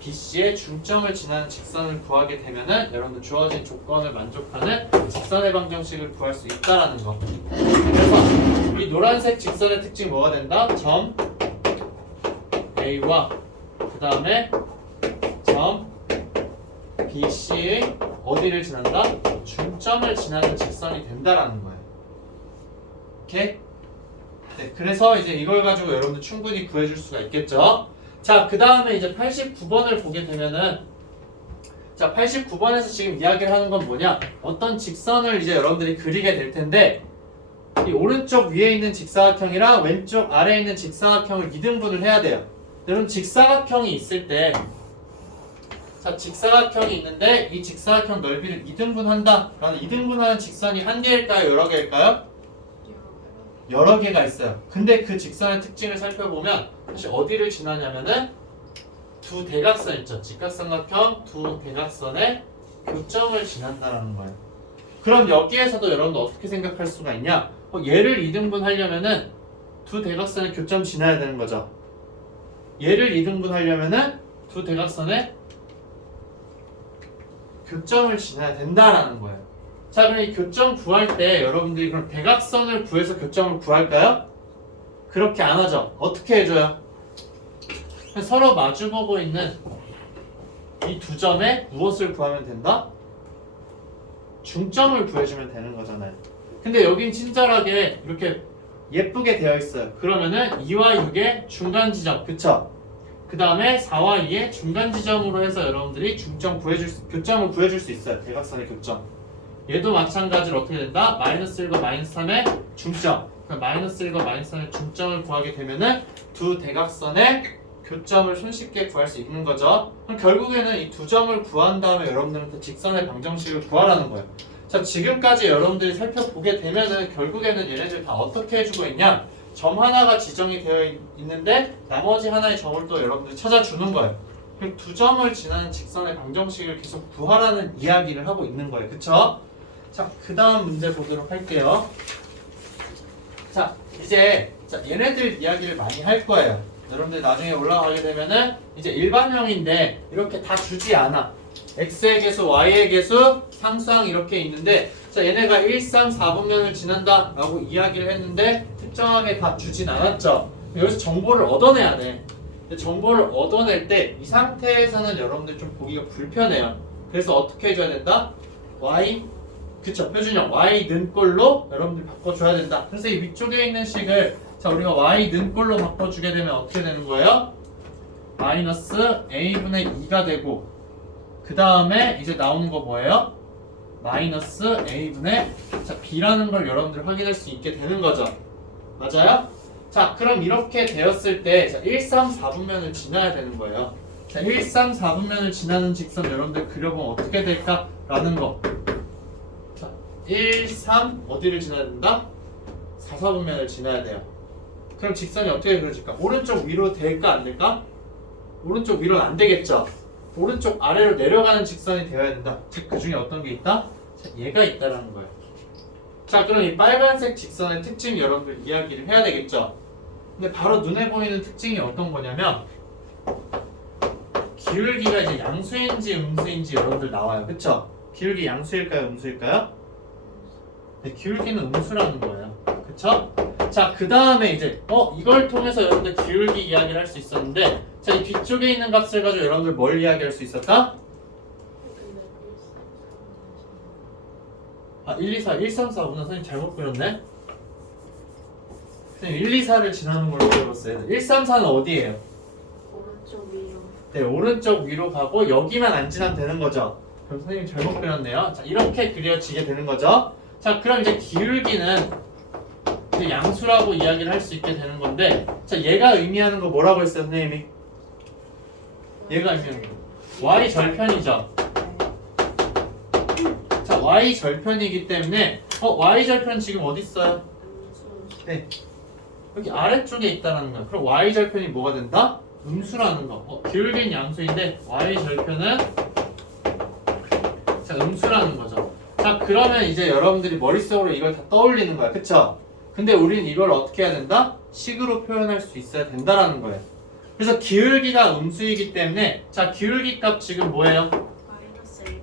BC의 중점을 지나는 직선을 구하게 되면은 여러분들 주어진 조건을 만족하는 직선의 방정식을 구할 수 있다라는 거. 그래서 이 노란색 직선의 특징이 뭐가 된다? 점 A와 그 다음에 점 BC의 어디를 지난다? 중점을 지나는 직선이 된다라는 거예요. 오케이? 네, 그래서 이제 이걸 가지고 여러분들 충분히 구해줄 수가 있겠죠. 자, 그 다음에 이제 89번을 보게 되면은, 자, 89번에서 지금 이야기를 하는 건 뭐냐? 어떤 직선을 이제 여러분들이 그리게 될 텐데, 이 오른쪽 위에 있는 직사각형이랑 왼쪽 아래에 있는 직사각형을 이등분을 해야 돼요. 여러분 직사각형이 있을 때, 자, 직사각형이 있는데 이 직사각형 넓이를 이등분한다 라는 이등분하는 직선이 한 개일까요? 여러 개일까요? 여러 개가 있어요. 근데 그 직선의 특징을 살펴보면 사실 어디를 지나냐면은 두 대각선 있죠. 직각삼각형 두 대각선의 교점을 지난다라는 거예요. 그럼 여기에서도 여러분들 어떻게 생각할 수가 있냐? 얘를 이등분 하려면은 두 대각선의 교점 지나야 되는 거죠. 얘를 이등분 하려면은 두 대각선의 교점을 지나야 된다라는 거예요. 자, 그럼 이 교점 구할 때 여러분들이 그럼 대각선을 구해서 교점을 구할까요? 그렇게 안 하죠. 어떻게 해줘요? 서로 마주보고 있는 이 두 점에 무엇을 구하면 된다? 중점을 구해주면 되는 거잖아요. 근데 여긴 친절하게 이렇게 예쁘게 되어 있어요. 그러면은 2와 6의 중간 지점, 그쵸? 그 다음에 4와 2의 중간 지점으로 해서 여러분들이 교점을 구해줄 수 있어요. 대각선의 교점. 얘도 마찬가지로 어떻게 된다? 마이너스 1과 마이너스 3의 중점. 마이너스 1과 마이너스 3의 중점을 구하게 되면은 두 대각선의 교점을 손쉽게 구할 수 있는 거죠. 그럼 결국에는 이 두 점을 구한 다음에 여러분들한테 직선의 방정식을 구하라는 거예요. 자, 지금까지 여러분들이 살펴보게 되면은 결국에는 얘네들 다 어떻게 해주고 있냐? 점 하나가 지정이 되어 있는데 나머지 하나의 점을 또 여러분들이 찾아주는 거예요. 그럼 두 점을 지나는 직선의 방정식을 계속 구하라는 이야기를 하고 있는 거예요. 그쵸? 자, 그 다음 문제 보도록 할게요. 자, 이제 얘네들 이야기를 많이 할 거예요. 여러분들 나중에 올라가게 되면은 이제 일반형인데 이렇게 다 주지 않아. x의 개수, y의 개수, 상수항 이렇게 있는데 자, 얘네가 1, 3, 4분면을 지난다 라고 이야기를 했는데 특정하게 다 주진 않았죠. 여기서 정보를 얻어내야 돼. 근데 정보를 얻어낼 때 이 상태에서는 여러분들 좀 보기가 불편해요. 그래서 어떻게 해줘야 된다? y, 그쵸, 표준형 y 는꼴로 여러분들 바꿔줘야 된다. 그래서 이 위쪽에 있는 식을 자, 우리가 y 는꼴로 바꿔주게 되면 어떻게 되는 거예요? 마이너스 a분의 2가 되고 그 다음에 이제 나오는 거 뭐예요? 마이너스 a분의 자, b라는 걸 여러분들 확인할 수 있게 되는 거죠. 맞아요? 자, 그럼 이렇게 되었을 때 자, 1, 3, 4분면을 지나야 되는 거예요. 자, 1, 3, 4분면을 지나는 직선 여러분들 그려보면 어떻게 될까라는 거. 자, 1, 3 어디를 지나야 된다? 4, 4분면을 지나야 돼요. 그럼 직선이 어떻게 그려질까? 오른쪽 위로 될까 안 될까? 오른쪽 위로는 안 되겠죠. 오른쪽 아래로 내려가는 직선이 되어야 된다. 즉 그 중에 어떤 게 있다? 자, 얘가 있다라는 거예요. 자, 그럼 이 빨간색 직선의 특징 여러분들 이야기를 해야 되겠죠. 근데 바로 눈에 보이는 특징이 어떤 거냐면 기울기가 이제 양수인지 음수인지 여러분들 나와요. 그쵸? 기울기 양수일까요? 음수일까요? 네, 기울기는 음수라는 거예요. 그쵸? 자, 그 다음에 이제 이걸 통해서 여러분들 기울기 이야기를 할 수 있었는데 자, 이 뒤쪽에 있는 값을 가지고 여러분들 뭘 이야기할 수 있었다? 1, 2, 4, 1, 3, 4구나. 선생님 잘못 그렸네? 선생님 1, 2, 4를 지나는 걸로 그려봤어요. 1, 3, 4는 어디예요? 오른쪽 위로. 네, 오른쪽 위로 가고 여기만 안 지나면 되는 거죠. 그럼 선생님 잘못 그렸네요. 자, 이렇게 그려지게 되는 거죠. 자, 그럼 이제 기울기는 이제 양수라고 이야기를 할 수 있게 되는 건데 자, 얘가 의미하는 거 뭐라고 했어요, 선생님이? 얘가 의미하는 거 y 절편이죠. 자, y 절편이기 때문에 y 절편 지금 어디 있어요? 네, 여기 아래쪽에 있다는 거야. 그럼 y 절편이 뭐가 된다? 음수라는 거. 기울기는 양수인데 y 절편은 자, 음수라는 거죠. 자, 그러면 이제 여러분들이 머릿속으로 이걸 다 떠올리는 거야. 그쵸? 근데 우린 이걸 어떻게 해야 된다? 식으로 표현할 수 있어야 된다라는 거예요. 그래서 기울기가 음수이기 때문에 자, 기울기 값 지금 뭐예요? 마이너스 a분의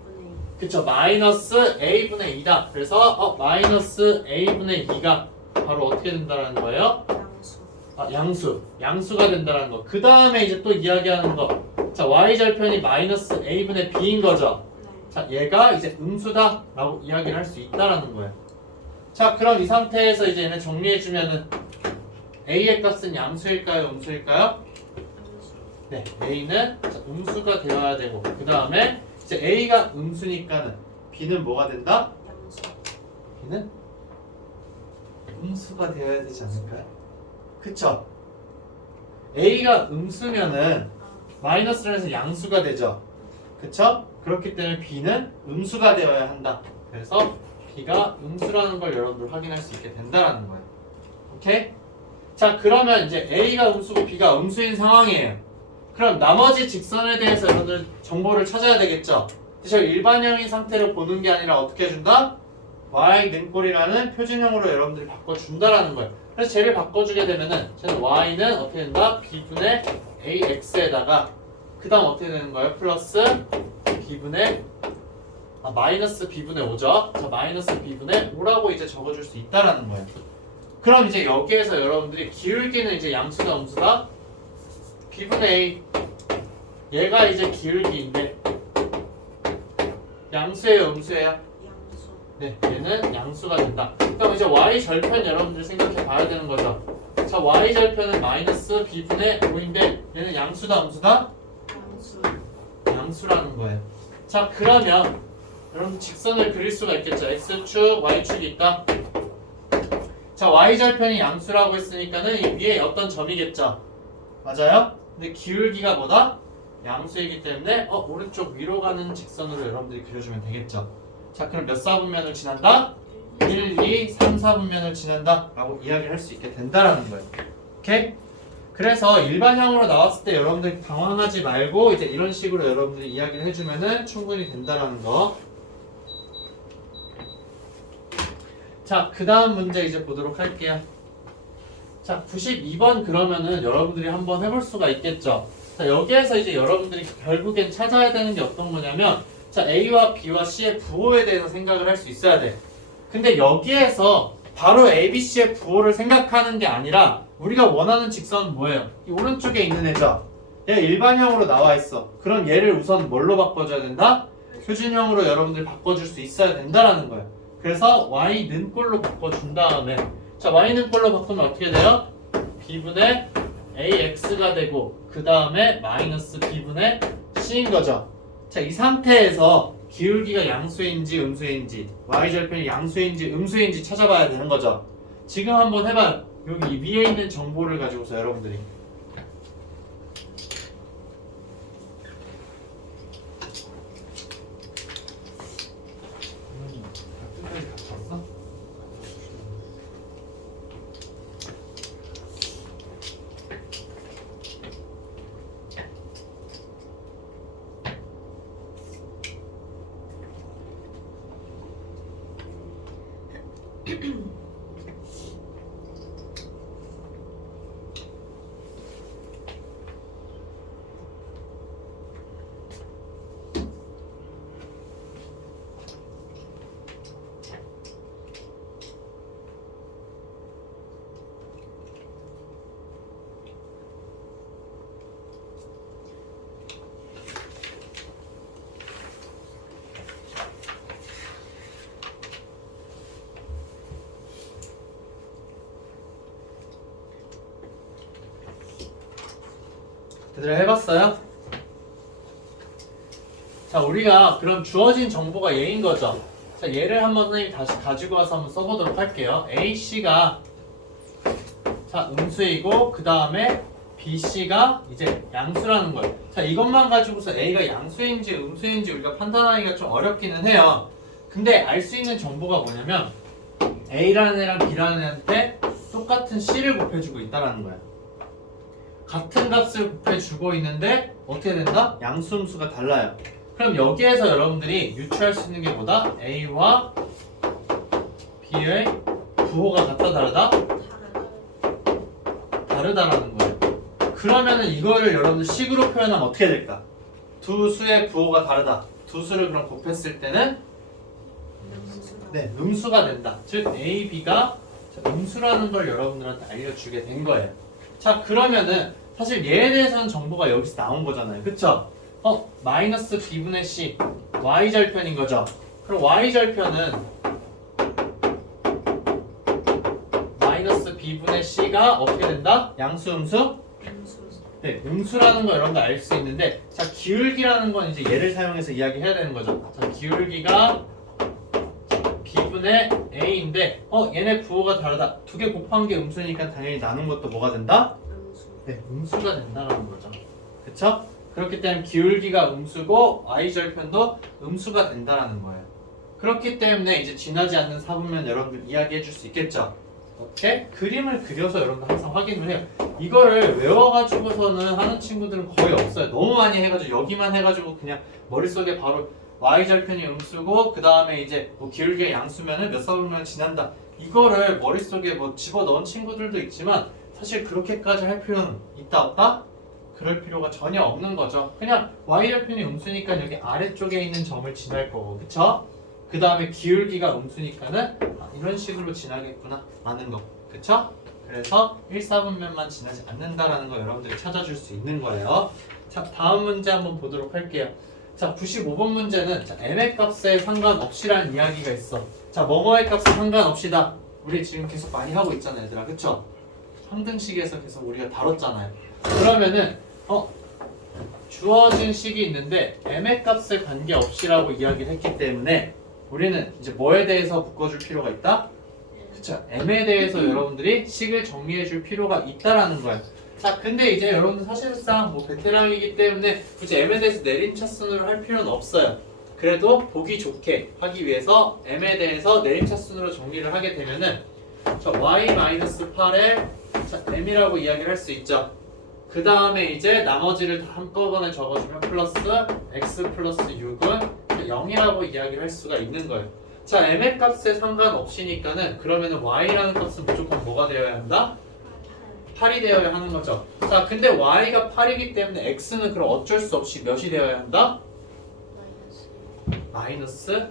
2. 그쵸, 마이너스 a분의 2다. 그래서 마이너스 a분의 2가 바로 어떻게 된다는 거예요? 양수. 양수가 된다는 거. 그 다음에 이제 또 이야기하는 거. 자, y절편이 마이너스 a분의 b인 거죠. 네. 자, 얘가 이제 음수다 라고 이야기를 할 수 있다라는 거예요. 자, 그럼 이 상태에서 이제 얘네 정리해주면은 A의 값은 양수일까요? 음수일까요? 양수. 네, A는 음수가 되어야 되고 그 다음에 이제 A가 음수니까는 B는 뭐가 된다? 양수. B는 음수가 되어야 되지 않을까요? 그쵸? A가 음수면은 아, 마이너스를 해서 양수가 되죠. 그쵸? 그렇기 때문에 B는 음수가 되어야 한다. 그래서 B가 음수라는 걸 여러분들 확인할 수 있게 된다라는 거예요. 오케이? 자, 그러면 이제 A가 음수고 B가 음수인 상황이에요. 그럼 나머지 직선에 대해서 여러분들 정보를 찾아야 되겠죠? 저 일반형인 상태를 보는 게 아니라 어떻게 해준다? y 능꼴이라는 표준형으로 여러분들이 바꿔준다라는 거예요. 그래서 쟤를 바꿔주게 되면은 쟤는 y는 어떻게 된다? b분의 ax에다가 그 다음 어떻게 되는 거예요? 플러스 b분의 마이너스 b분의 5죠. 자, 마이너스 b분의 5라고 이제 적어줄 수 있다라는 거예요. 그럼 이제 여기에서 여러분들이 기울기는 이제 양수다 음수다? b분의 a 얘가 이제 기울기인데 양수예요 음수예요? 양수. 네, 얘는 양수가 된다. 그럼 이제 y 절편 여러분들 생각해 봐야 되는 거죠. 자, y 절편은 마이너스 b분의 5인데 얘는 양수다 음수다? 양수. 양수라는 거예요. 자, 그러면 여러분 직선을 그릴 수가 있겠죠. x축, y축이 있다. 자, y 절편이 양수라고 했으니까는 이 위에 어떤 점이겠죠. 맞아요? 근데 기울기가 뭐다? 양수이기 때문에 오른쪽 위로 가는 직선으로 여러분들이 그려주면 되겠죠. 자, 그럼 몇 사분면을 지난다? 1, 2, 3, 4분면을 지난다 라고 이야기를 할 수 있게 된다라는 거예요. 오케이? 그래서 일반형으로 나왔을 때 여러분들 당황하지 말고 이제 이런 식으로 여러분들이 이야기를 해주면은 충분히 된다라는 거. 자, 그 다음 문제 이제 보도록 할게요. 자, 92번 그러면은 여러분들이 한번 해볼 수가 있겠죠. 자, 여기에서 이제 여러분들이 결국엔 찾아야 되는 게 어떤 거냐면 자, A와 B와 C의 부호에 대해서 생각을 할 수 있어야 돼. 근데 여기에서 바로 A, B, C의 부호를 생각하는 게 아니라 우리가 원하는 직선은 뭐예요? 이 오른쪽에 있는 애죠. 얘가 일반형으로 나와 있어. 그럼 얘를 우선 뭘로 바꿔줘야 된다? 표준형으로 여러분들 바꿔줄 수 있어야 된다라는 거예요. 그래서 Y는 꼴로 바꿔준 다음에 자, Y는 꼴로 바꾸면 어떻게 돼요? B분의 AX가 되고 그 다음에 마이너스 B분의 C인 거죠. 자, 이 상태에서 기울기가 양수인지 음수인지 Y절편이 양수인지 음수인지 찾아봐야 되는 거죠. 지금 한번 해봐요. 여기 위에 있는 정보를 가지고서 여러분들이 끝까지 같이 왔어? 얘들아 해봤어요? 자, 우리가 그럼 주어진 정보가 얘인 거죠. 자, 얘를 한번 선생님이 다시 가지고 와서 한번 써보도록 할게요. AC가 자, 음수이고 그 다음에 BC가 이제 양수라는 거예요. 자, 이것만 가지고서 A가 양수인지 음수인지 우리가 판단하기가 좀 어렵기는 해요. 근데 알 수 있는 정보가 뭐냐면 A라는 애랑 B라는 애한테 똑같은 C를 곱해주고 있다는 거예요. 같은 값을 곱해주고 있는데 어떻게 된다? 양수음수가 달라요. 그럼 여기에서 여러분들이 유추할 수 있는 게 뭐다? A와 B의 부호가 같다 다르다? 다르다라는 거예요. 그러면은 이거를 여러분들 식으로 표현하면 어떻게 될까? 두 수의 부호가 다르다. 두 수를 그럼 곱했을 때는 네, 음수가 된다. 즉 A, B가 음수라는 걸 여러분들한테 알려주게 된 거예요. 자, 그러면은 사실 얘에 대해서는 정보가 여기서 나온 거잖아요. 그쵸? 마이너스 B분의 C y절편인 거죠. 그럼 y절편은 마이너스 b분의 c가 어떻게 된다? 양수 음수? 음수. 네, 음수라는 거 여러분들 알 수 있는데, 자, 기울기라는 건 이제 얘를 사용해서 이야기해야 되는 거죠. 자, 기울기가 b분의 a인데, 얘네 부호가 다르다. 두 개 곱한 게 음수니까 당연히 나눈 것도 뭐가 된다? 음수. 네, 음수가 된다는 거죠. 그쵸? 그렇기 때문에 기울기가 음수고 y절편도 음수가 된다는 거예요. 그렇기 때문에 이제 지나지 않는 사분면 여러분들 이야기해 줄 수 있겠죠? 오케이? 그림을 그려서 여러분들 항상 확인을 해요. 이거를 외워가지고서는 하는 친구들은 거의 없어요. 너무 많이 해가지고 여기만 해가지고 그냥 머릿속에 바로 y절편이 음수고 그 다음에 이제 뭐 기울기가 양수면은 몇 사분면 지난다. 이거를 머릿속에 뭐 집어넣은 친구들도 있지만 사실 그렇게까지 할 필요는 있다 없다? 그럴 필요가 전혀 없는 거죠. 그냥 y절편이 음수니까 여기 아래쪽에 있는 점을 지날 거고, 그쵸? 그 다음에 기울기가 음수니까는 이런 식으로 지나겠구나 라는 거, 그쵸? 그래서 1사분면만 지나지 않는다라는 거 여러분들이 찾아줄 수 있는 거예요. 자, 다음 문제 한번 보도록 할게요. 자, 95번 문제는 자, m의 값에 상관없이라는 이야기가 있어. 자, 뭐뭐의 값에 상관없이다. 우리 지금 계속 많이 하고 있잖아요, 얘들아, 그쵸? 항등식에서 계속 우리가 다뤘잖아요. 그러면은 주어진 식이 있는데 m의 값에 관계없이라고 이야기를 했기 때문에 우리는 이제 뭐에 대해서 묶어줄 필요가 있다? 그쵸? m에 대해서 여러분들이 식을 정리해줄 필요가 있다라는 거예요. 자, 근데 이제 여러분들 사실상 뭐 베테랑이기 때문에 굳이 m에 대해서 내림차순으로 할 필요는 없어요. 그래도 보기 좋게 하기 위해서 m에 대해서 내림차순으로 정리를 하게 되면은 자, y-8에 자, m이라고 이야기를 할 수 있죠. 그 다음에 이제 나머지를 다 한꺼번에 적어주면 플러스 x 플러스 6은 0이라고 이야기를 할 수가 있는 거예요. 자, m의 값에 상관없이니까는 그러면은 y라는 값은 무조건 뭐가 되어야 한다? 8이 되어야 하는 거죠. 자, 근데 y가 8이기 때문에 x는 그럼 어쩔 수 없이 몇이 되어야 한다? 마이너스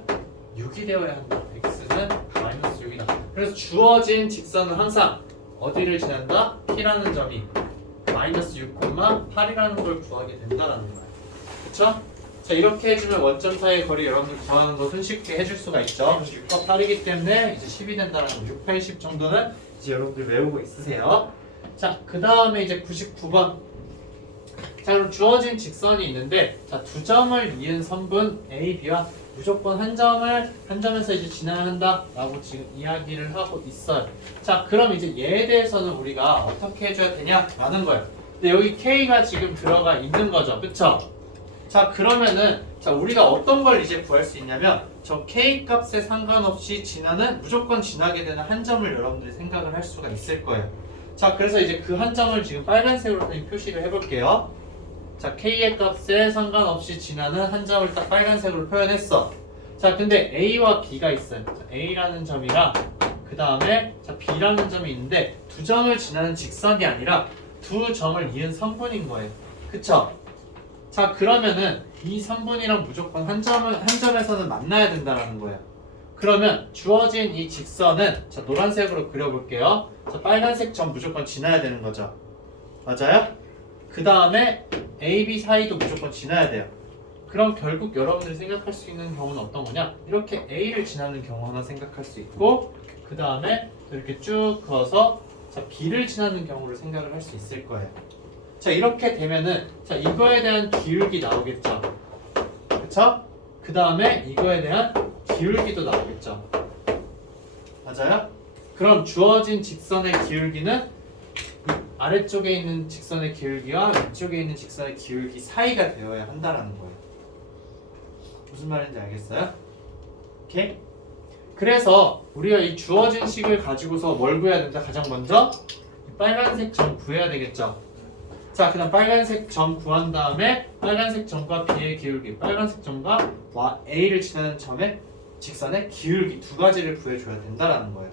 6이 되어야 한다. x는 마이너스 6이다. 그래서 주어진 직선은 항상 어디를 지난다? p라는 점이 마이너스 6,8이라는 걸 구하게 된다라는 거예요. 그쵸? 자, 이렇게 해주면 원점 사이의 거리 여러분들 구하는 거 손쉽게 해줄 수가 있죠. 6과 8이기 때문에 이제 10이 된다는 거. 6, 8, 10 정도는 이제 여러분들 외우고 있으세요. 자, 그 다음에 이제 99번. 자, 그럼 주어진 직선이 있는데, 자, 두 점을 이은 선분 A, B와 무조건 한 점에서 이제 지나야 한다라고 지금 이야기를 하고 있어요. 자, 그럼 이제 얘에 대해서는 우리가 어떻게 해줘야 되냐라는 거예요. 근데 여기 K가 지금 들어가 있는 거죠, 그쵸? 자, 그러면은 자, 우리가 어떤 걸 이제 구할 수 있냐면 저 K 값에 상관없이 무조건 지나게 되는 한 점을 여러분들이 생각을 할 수가 있을 거예요. 자, 그래서 이제 그 한 점을 지금 빨간색으로 표시를 해볼게요. 자, K의 값에 상관없이 지나는 한 점을 딱 빨간색으로 표현했어. 자, 근데 A와 B가 있어요. 자, A라는 점이랑 그 다음에 자, B라는 점이 있는데 두 점을 지나는 직선이 아니라 두 점을 이은 선분인 거예요. 그쵸? 자, 그러면은 이 선분이랑 무조건 한 점에서는 만나야 된다는 거예요. 그러면 주어진 이 직선은 자, 노란색으로 그려볼게요. 자, 빨간색 점 무조건 지나야 되는 거죠. 맞아요? 그 다음에 A, B 사이도 무조건 지나야 돼요. 그럼 결국 여러분들이 생각할 수 있는 경우는 어떤 거냐? 이렇게 A를 지나는 경우 하나 생각할 수 있고 그 다음에 이렇게 쭉 그어서 자, B를 지나는 경우를 생각을 할 수 있을 거예요. 자, 이렇게 되면은 자, 이거에 대한 기울기 나오겠죠. 그쵸? 그 다음에 이거에 대한 기울기도 나오겠죠. 맞아요? 그럼 주어진 직선의 기울기는 아래쪽에 있는 직선의 기울기와 위쪽에 있는 직선의 기울기 사이가 되어야 한다라는 거예요. 무슨 말인지 알겠어요? 오케이? 그래서 우리가 이 주어진 식을 가지고서 뭘 구해야 된다? 가장 먼저 빨간색 점 구해야 되겠죠. 자, 그 다음 빨간색 점 구한 다음에 빨간색 점과 B의 기울기, 빨간색 점과 A를 지나는 점의 직선의 기울기 두 가지를 구해줘야 된다라는 거예요.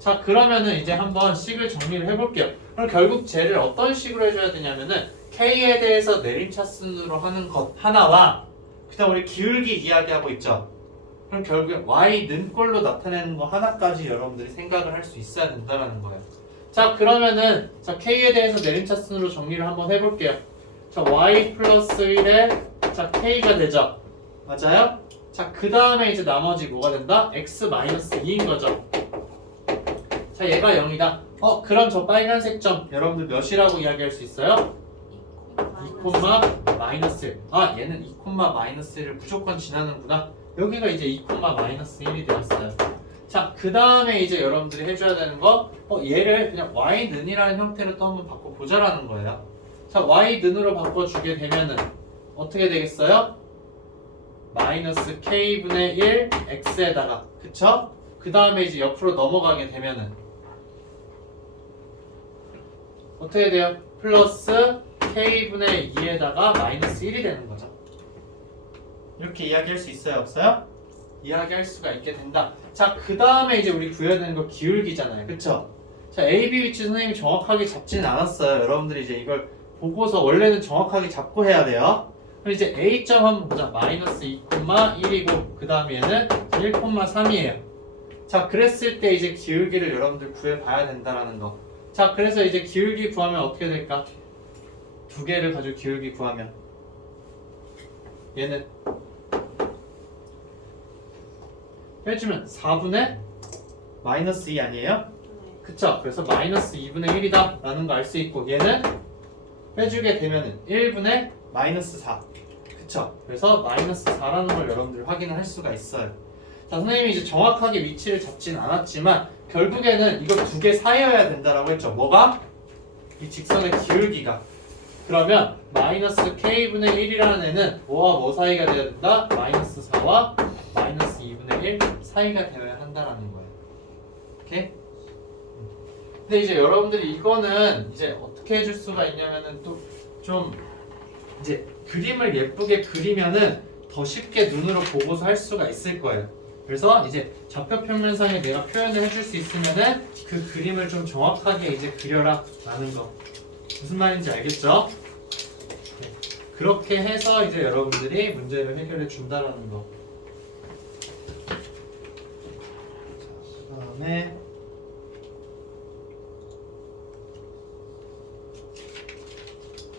자, 그러면은 이제 한번 식을 정리를 해볼게요. 그럼 결국 쟤를 어떤 식으로 해줘야 되냐면은 K에 대해서 내림차순으로 하는 것 하나와 그 다음 우리 기울기 이야기하고 있죠. 그럼 결국에 Y는 꼴로 나타내는 거 하나까지 여러분들이 생각을 할 수 있어야 된다는 거예요. 자, 그러면은 자, K에 대해서 내림차순으로 정리를 한번 해볼게요. 자, Y 플러스 1에 자, K가 되죠. 맞아요? 자, 그 다음에 이제 나머지 뭐가 된다? x-2인 거죠. 자, 얘가 0이다. 그럼 저 빨간색 점 여러분들 몇이라고 이야기할 수 있어요? 2, 마이너스. 아, 얘는 2, 마이너스 1을 무조건 지나는구나. 여기가 이제 2, 마이너스 1이 되었어요. 자, 그 다음에 이제 여러분들이 해줘야 되는 거, 얘를 그냥 y는이라는 형태로 또 한번 바꿔보자라는 거예요. 자, y는으로 바꿔주게 되면은 어떻게 되겠어요? 마이너스 k분의 1 x에다가, 그쵸? 그 다음에 이제 옆으로 넘어가게 되면은 어떻게 돼요? 플러스 k분의 2에다가 마이너스 1이 되는 거죠. 이렇게 이야기할 수 있어요? 없어요? 이야기할 수가 있게 된다. 자, 그 다음에 이제 우리 구해야 되는 거 기울기잖아요. 그쵸? 자, A, B 위치 선생님이 정확하게 잡지는 않았어요. 여러분들이 이제 이걸 보고서 원래는 정확하게 잡고 해야 돼요. 그럼 이제 A점 한번 보자. 마이너스 2,1이고 그 다음 얘는 1,3이에요. 자, 그랬을 때 이제 기울기를 여러분들 구해봐야 된다라는 거. 자, 그래서 이제 기울기 구하면 어떻게 될까? 두 개를 가지고 기울기 구하면 얘는 빼주면 4분의 마이너스 2 아니에요? 그쵸? 그래서 마이너스 2분의 1이다 라는 거 알 수 있고 얘는 빼주게 되면은 1분의 마이너스 4. 그쵸? 그래서 마이너스 4라는 걸 여러분들 확인을 할 수가 있어요. 자, 선생님이 이제 정확하게 위치를 잡지는 않았지만 결국에는 이거 두 개 사이여야 된다라고 했죠. 뭐가? 이 직선의 기울기가. 그러면 마이너스 k분의 1이라는 애는 뭐와 뭐 사이가 되어야 된다? 마이너스 4와 마이너스 2분의 1 사이가 되어야 한다라는 거예요. 오케이? 근데 이제 여러분들이 이거는 이제 어떻게 해줄 수가 있냐면은 또 좀 이제 그림을 예쁘게 그리면은 더 쉽게 눈으로 보고서 할 수가 있을 거예요. 그래서 이제 좌표 평면상에 내가 표현을 해줄 수 있으면은 그 그림을 좀 정확하게 이제 그려라 라는 거. 무슨 말인지 알겠죠? 네. 그렇게 해서 이제 여러분들이 문제를 해결해 준다라는 거. 자, 그 다음에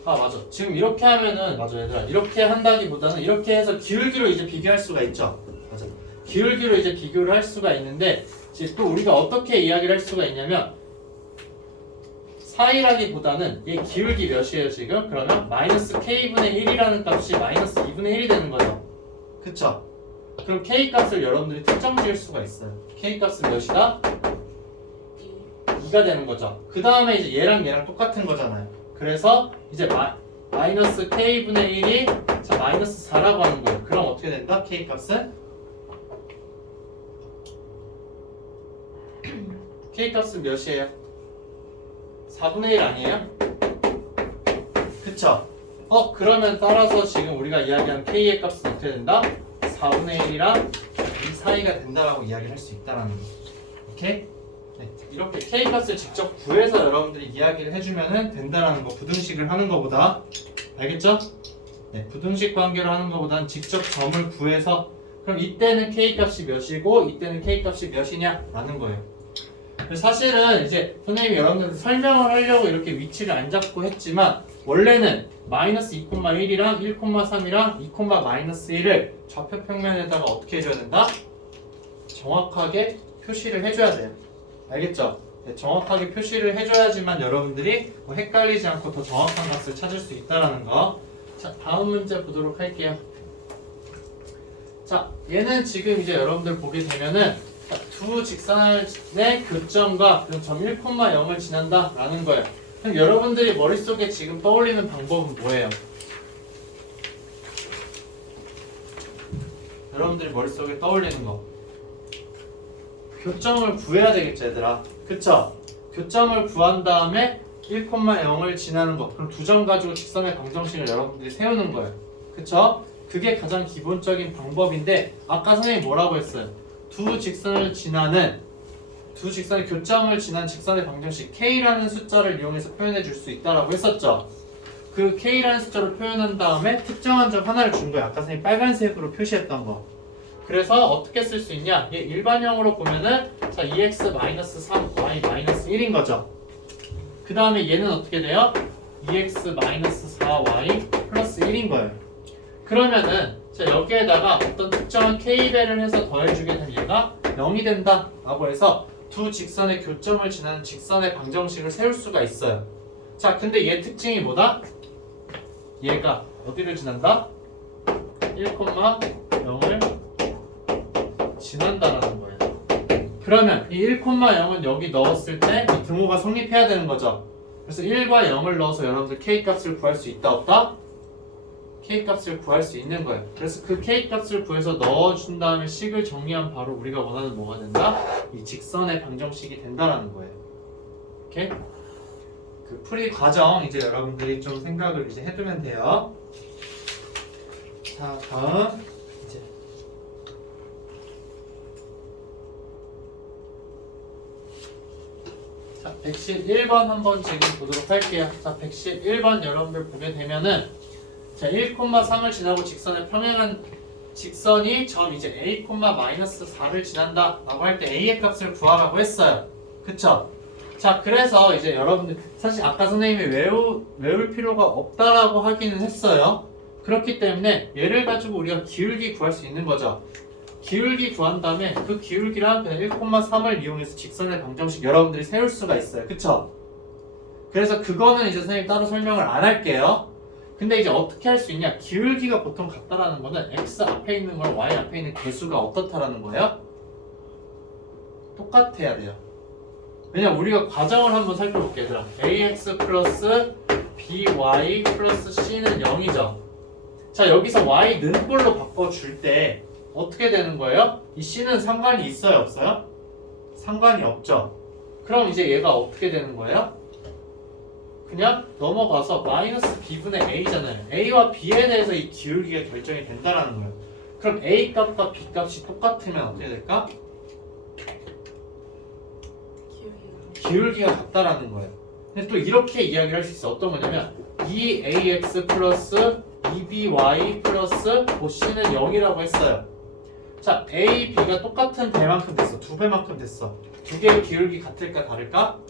맞아. 지금 이렇게 하면은 맞아 얘들아. 이렇게 한다기보다는 이렇게 해서 기울기로 이제 비교할 수가 있죠. 맞아. 기울기로 이제 비교를 할 수가 있는데 이제 또 우리가 어떻게 이야기를 할 수가 있냐면 사이라기보다는 얘 기울기 몇이에요 지금? 그러면 마이너스 k분의 1이라는 값이 마이너스 2분의 1이 되는 거죠. 그쵸? 그럼 k 값을 여러분들이 특정 지을 수가 있어요. k 값은 몇이다? 2가 되는 거죠. 그 다음에 이제 얘랑 똑같은 거잖아요. 그래서 이제 마이너스 k분의 1이 자 마이너스 4라고 하는 거예요. 그럼 어떻게 된다? k 값은? k 값은 몇이에요? 4분의 1 아니에요? 그쵸? 그러면 따라서 지금 우리가 이야기한 k의 값은 어떻게 된다? 4분의 1이랑 이 사이가 된다라고 이야기를 할 수 있다는 거. 오케이? 네, 이렇게 k 값을 직접 구해서 여러분들이 이야기를 해주면 된다라는 거. 부등식을 하는 것보다. 알겠죠? 네, 부등식 관계로 하는 것보다는 직접 점을 구해서 그럼 이때는 k 값이 몇이고 이때는 k 값이 몇이냐 라는 거예요. 사실은 이제 선생님이 여러분들 설명을 하려고 이렇게 위치를 안 잡고 했지만 원래는 마이너스 2,1이랑 1,3이랑 2, 마이너스 1을 좌표 평면에다가 어떻게 해줘야 된다? 정확하게 표시를 해줘야 돼요. 알겠죠? 네, 정확하게 표시를 해줘야지만 여러분들이 뭐 헷갈리지 않고 더 정확한 값을 찾을 수 있다는 거. 자, 다음 문제 보도록 할게요. 자, 얘는 지금 이제 여러분들 보게 되면은 두 직선의 교점과 점 1,0을 지난다 라는 거예요. 그럼 여러분들이 머릿속에 지금 떠올리는 방법은 뭐예요? 여러분들이 머릿속에 떠올리는 거 교점을 구해야 되겠죠 얘들아. 그쵸? 교점을 구한 다음에 1,0을 지나는 거. 그럼 두 점 가지고 직선의 방정식을 여러분들이 세우는 거예요. 그쵸? 그게 가장 기본적인 방법인데 아까 선생님이 뭐라고 했어요? 두 직선의 교점을 지난 직선의 방정식 k라는 숫자를 이용해서 표현해 줄 수 있다라고 했었죠. 그 k라는 숫자로 표현한 다음에 특정한 점 하나를 준 거예요. 아까 선생님 빨간색으로 표시했던 거. 그래서 어떻게 쓸 수 있냐? 얘 일반형으로 보면은 자 2x-3y-1인 거죠. 그 다음에 얘는 어떻게 돼요? 2x-4y 플러스 1인 거예요. 그러면은 자 자 여기에다가 어떤 특정한 k배를 해서 더해주게 되면 얘가 0이 된다 라고 해서 두 직선의 교점을 지나는 직선의 방정식을 세울 수가 있어요. 자 근데 얘 특징이 뭐다? 얘가 어디를 지난다? 1,0을 지난다라는 거예요. 그러면 이 1,0은 여기 넣었을 때 이 등호가 성립해야 되는 거죠. 그래서 1과 0을 넣어서 여러분들 k값을 구할 수 있다 없다? k값을 구할 수 있는 거예요. 그래서 그 k값을 구해서 넣어준 다음에 식을 정리하면 바로 우리가 원하는 뭐가 된다? 이 직선의 방정식이 된다라는 거예요. 오케이? 그 풀이 과정 이제 여러분들이 좀 생각을 이제 해두면 돼요. 자 다음 이제 자 111번 한번 지금 보도록 할게요. 자 111번 여러분들 보게 되면은 자 1,3을 지나고 직선에 평행한 직선이 점 이제 a,-4를 지난다 라고 할 때 a의 값을 구하라고 했어요. 그쵸? 자 그래서 이제 여러분들 사실 아까 선생님이 외울 필요가 없다라고 하기는 했어요. 그렇기 때문에 얘를 가지고 우리가 기울기 구할 수 있는 거죠. 기울기 구한 다음에 그 기울기랑 1,3을 이용해서 직선의 방정식 여러분들이 세울 수가 있어요. 그쵸? 그래서 그거는 이제 선생님 따로 설명을 안 할게요. 근데 이제 어떻게 할 수 있냐? 기울기가 보통 같다라는 거는 x 앞에 있는 거랑 y 앞에 있는 개수가 어떻다라는 거예요? 똑같아야 돼요. 왜냐면 우리가 과정을 한번 살펴볼게요. 얘들아. ax 플러스 by 플러스 c는 0이죠. 자 여기서 y 는꼴로 바꿔줄 때 어떻게 되는 거예요? 이 c는 상관이 있어요 없어요? 상관이 없죠. 그럼 이제 얘가 어떻게 되는 거예요? 그냥 넘어가서 마이너스 b분의 a잖아요. a와 b에 대해서 이 기울기가 결정이 된다라는 거예요. 그럼 a 값과 b 값이 똑같으면 어떻게 될까? 기울기가 같다라는 거예요. 근데 또 이렇게 이야기를 할 수 있어. 어떤 거냐면 2ax 플러스 2by 플러스 c는 0이라고 했어요. 자 a, b가 똑같은 배만큼 됐어. 두 배만큼 됐어. 두 개의 기울기 같을까 다를까?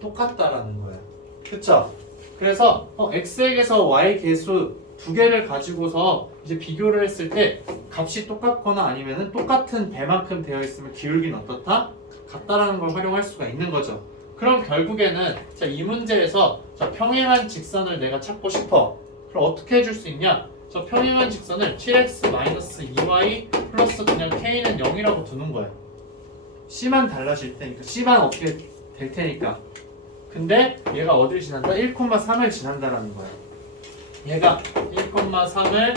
똑같다라는 거예요. 그쵸? 그래서 x에게서 y 개수 두 개를 가지고서 이제 비교를 했을 때 값이 똑같거나 아니면은 똑같은 배만큼 되어 있으면 기울기는 어떻다? 같다라는 걸 활용할 수가 있는 거죠. 그럼 결국에는 자, 이 문제에서 자, 평행한 직선을 내가 찾고 싶어. 그럼 어떻게 해줄 수 있냐? 저 평행한 직선을 7x-2y 플러스 그냥 k는 0이라고 두는 거예요. c만 달라질 테니까 c만 어떻게 될 테니까. 근데 얘가 어디를 지난다? 1,3을 지난다라는 거예요. 얘가 1,3을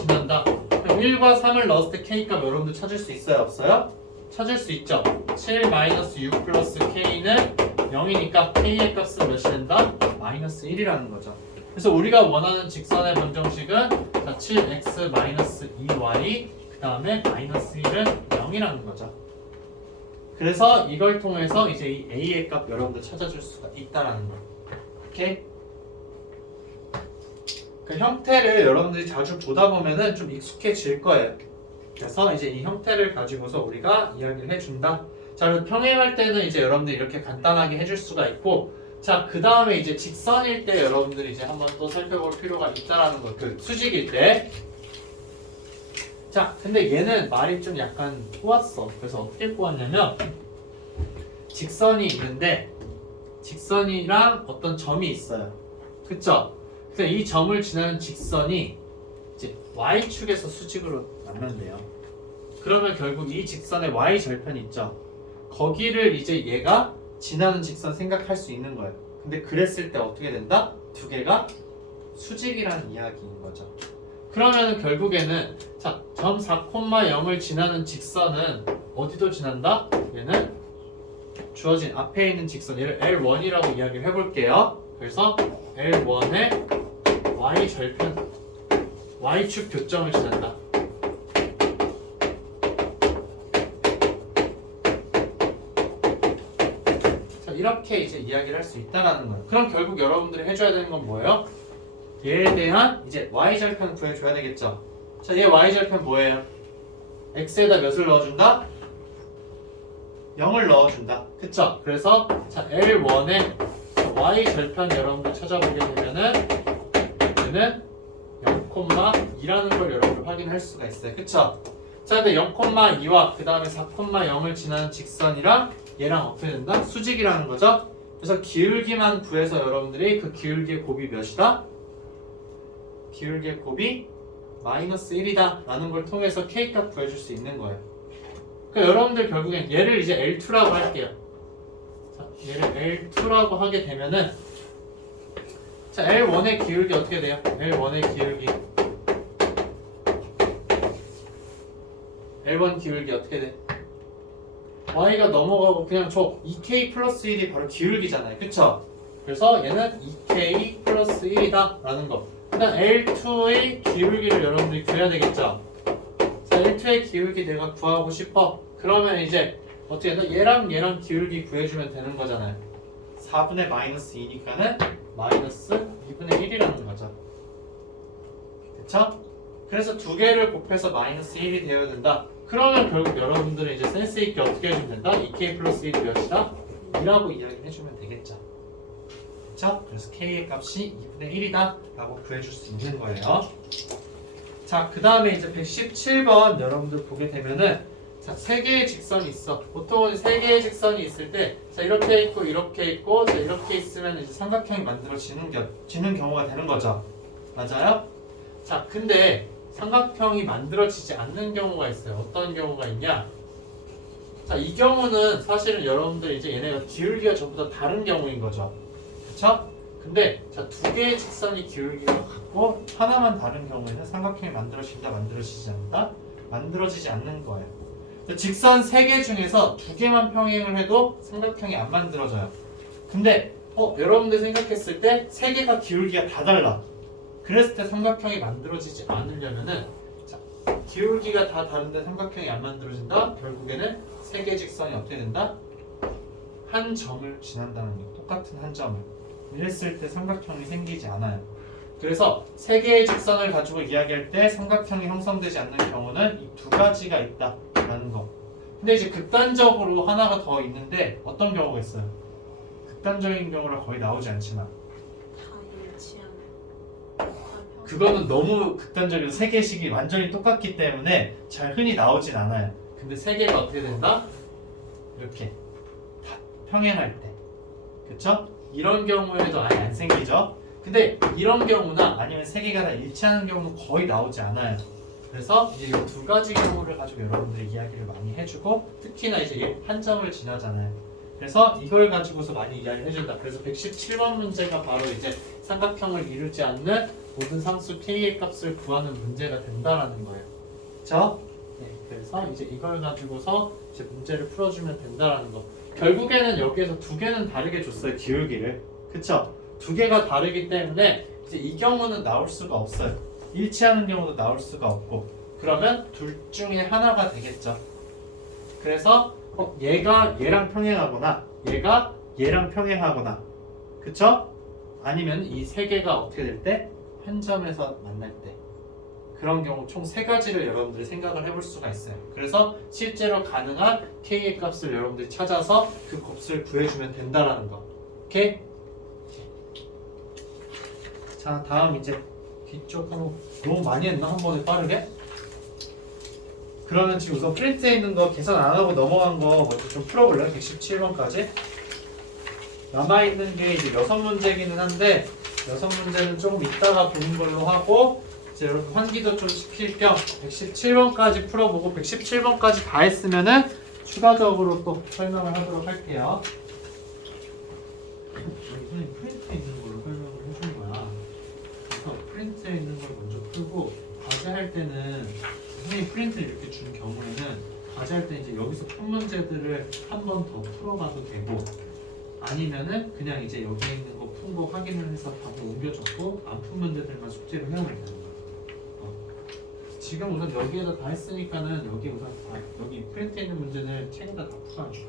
지난다. 그럼 1과 3을 넣었을 때 k값 여러분들 찾을 수 있어요? 없어요? 찾을 수 있죠. 7-6 플러스 k는 0이니까 k의 값은 몇이 된다? 마이너스 1이라는 거죠. 그래서 우리가 원하는 직선의 방정식은 자, 7x-2y 그 다음에 마이너스 1은 0이라는 거죠. 그래서 이걸 통해서 이제 이 a의 값 여러분들 찾아줄 수가 있다라는 거예요. 오케이? 그 형태를 여러분들이 자주 보다 보면은 좀 익숙해질 거예요. 그래서 이제 이 형태를 가지고서 우리가 이야기를 해준다. 자, 그래서 평행할 때는 이제 여러분들이 이렇게 간단하게 해줄 수가 있고, 자, 그 다음에 이제 직선일 때 여러분들이 이제 한번 또 살펴볼 필요가 있다라는 거, 그 수직일 때. 자, 근데 얘는 말이 좀 약간 꼬았어. 그래서 어떻게 꼬았냐면, 직선이 있는데, 직선이랑 어떤 점이 있어요. 그쵸? 그래서 이 점을 지나는 직선이 이제 y축에서 수직으로 만난대요. 그러면 결국 이 직선의 y절편 있죠? 거기를 이제 얘가 지나는 직선 생각할 수 있는 거예요. 근데 그랬을 때 어떻게 된다? 두 개가 수직이라는 이야기인 거죠. 그러면 결국에는 자, 점 4,0을 지나는 직선은 어디도 지난다? 얘는 주어진 앞에 있는 직선, 얘를 L1이라고 이야기를 해볼게요. 그래서 L1의 y절편, y축 교점을 지난다. 자, 이렇게 이제 이야기를 할 수 있다라는 거예요. 그럼 결국 여러분들이 해줘야 되는 건 뭐예요? 얘에 대한 이제 y절편 구해줘야 되겠죠. 자, 얘 y절편 뭐예요? x에다 몇을 넣어준다? 0을 넣어준다. 그쵸? 그래서 자, L1의 y절편 여러분들 찾아보게 되면은 얘는 0,2라는 걸 여러분들 확인할 수가 있어요. 그쵸? 자, 근데 0,2와 그 다음에 4,0을 지나는 직선이랑 얘랑 어떻게 된다? 수직이라는 거죠. 그래서 기울기만 구해서 여러분들이 그 기울기의 곱이 몇이다? 기울기의 곱이 마이너스 1이다 라는 걸 통해서 K값 구해줄 수 있는 거예요. 그러니까 여러분들 결국엔 얘를 이제 L2라고 할게요. 자, 얘를 L2라고 하게 되면은 자, L1의 기울기 어떻게 돼요? L1의 기울기 L1 기울기 어떻게 돼? Y가 넘어가고 그냥 저 2K 플러스 1이 바로 기울기잖아요. 그쵸? 그래서 얘는 2K 플러스 1이다 라는 거. 그다음 L2의 기울기를 여러분들이 구해야 되겠죠? 자, L2의 기울기 내가 구하고 싶어. 그러면 이제 어떻게 해서 얘랑 기울기 구해주면 되는 거잖아요. 4분의 마이너스 2니까는 마이너스 2분의 1이라는 거죠. 그쵸? 그래서 두 개를 곱해서 마이너스 1이 되어야 된다. 그러면 결국 여러분들은 이제 센스 있게 어떻게 해주면 된다? 2K 플러스 1이 몇이다? 2라고 이야기를 해주면 되겠죠. 그쵸? 그래서 K의 값이 2분의 1이다 라고 구해줄 수 있는 거예요. 자, 그 다음에 이제 117번 여러분들 보게 되면은 자, 3개의 직선이 있어. 보통은 3개의 직선이 있을 때 자, 이렇게 있고 이렇게 있고 자, 이렇게 있으면 이제 삼각형이 만들어지는 경우가 되는 거죠. 맞아요? 자, 근데 삼각형이 만들어지지 않는 경우가 있어요. 어떤 경우가 있냐? 자, 이 경우는 사실은 여러분들 이제 얘네가 기울기가 전부 다 다른 경우인 거죠. 그쵸? 근데 자, 두 개의 직선이 기울기가 같고 하나만 다른 경우에는 삼각형이 만들어진다, 만들어지지 않는다? 만들어지지 않는 거예요. 직선 3개 중에서 2개만 평행을 해도 삼각형이 안 만들어져요. 근데 여러분들 생각했을 때 3개가 기울기가 다 달라. 그랬을 때 삼각형이 만들어지지 않으려면은 자, 기울기가 다 다른데 삼각형이 안 만들어진다? 결국에는 3개 직선이 어떻게 된다? 한 점을 지난다는 거. 똑같은 한 점을. 이랬을 때 삼각형이 생기지 않아요. 그래서 3개의 직선을 가지고 이야기할 때 삼각형이 형성되지 않는 경우는 이 2가지가 있다라는 거. 근데 이제 극단적으로 하나가 더 있는데 어떤 경우가 있어요? 극단적인 경우라 거의 나오지 않지만 다 일치하는. 그거는 너무 극단적이어서 3개씩이 완전히 똑같기 때문에 잘 흔히 나오진 않아요. 근데 3개가 어떻게 된다? 이렇게 다 평행할 때. 그쵸? 이런 경우에도 아예 안 생기죠? 근데 이런 경우나 아니면 3개가 다 일치하는 경우는 거의 나오지 않아요. 그래서 이제 이 2가지 경우를 가지고 여러분들이 이야기를 많이 해주고 특히나 이제 한 점을 지나잖아요. 그래서 이걸 가지고서 많이 이야기를 해준다. 그래서 117번 문제가 바로 이제 삼각형을 이루지 않는 모든 상수 K의 값을 구하는 문제가 된다라는 거예요. 그쵸? 네, 그래서 이제 이걸 가지고서 이제 문제를 풀어주면 된다라는 거. 결국에는 여기에서 2개는 다르게 줬어요. 기울기를. 그쵸? 2개가 다르기 때문에 이제 이 경우는 나올 수가 없어요. 일치하는 경우도 나올 수가 없고 그러면 둘 중에 하나가 되겠죠. 그래서 얘가 얘랑 평행하거나 얘가 얘랑 평행하거나 그쵸? 아니면 이 3개가 어떻게 될 때? 한 점에서 만날 때 그런 경우 총 3가지를 여러분들이 생각을 해볼 수가 있어요. 그래서 실제로 가능한 K의 값을 여러분들이 찾아서 그 값을 구해주면 된다라는 거. 오케이? 자, 다음 이제 뒤쪽 한번 너무 많이 했나? 한 번에 빠르게? 그러면 지금 우선 프린트에 있는 거 계산 안 하고 넘어간 거 먼저 좀 풀어볼래요? 117번까지 남아있는 게 이제 6문제기는 한데 6문제는 조금 이따가 보는 걸로 하고 이제 여러분 환기도 좀 시킬 겸 117번까지 풀어보고 117번까지 다 했으면은 추가적으로 또 설명을 하도록 할게요. 선생님 프린트에 있는 걸로 설명을 해준 거야. 그래서 프린트에 있는 걸 먼저 풀고 과제할 때는 선생님 프린트 이렇게 준 경우에는 과제할 때 이제 여기서 푼 문제들을 한 번 더 풀어봐도 되고 아니면은 그냥 이제 여기에 있는 거 푼 거 확인을 해서 답을 옮겨줬고 안 푼 문제들만 숙제로 해오면 되는 거야. 지금 우선 여기에다 다 했으니까는 여기 우선 여기 프린트에 있는 문제는 책에다 다 풀어줘.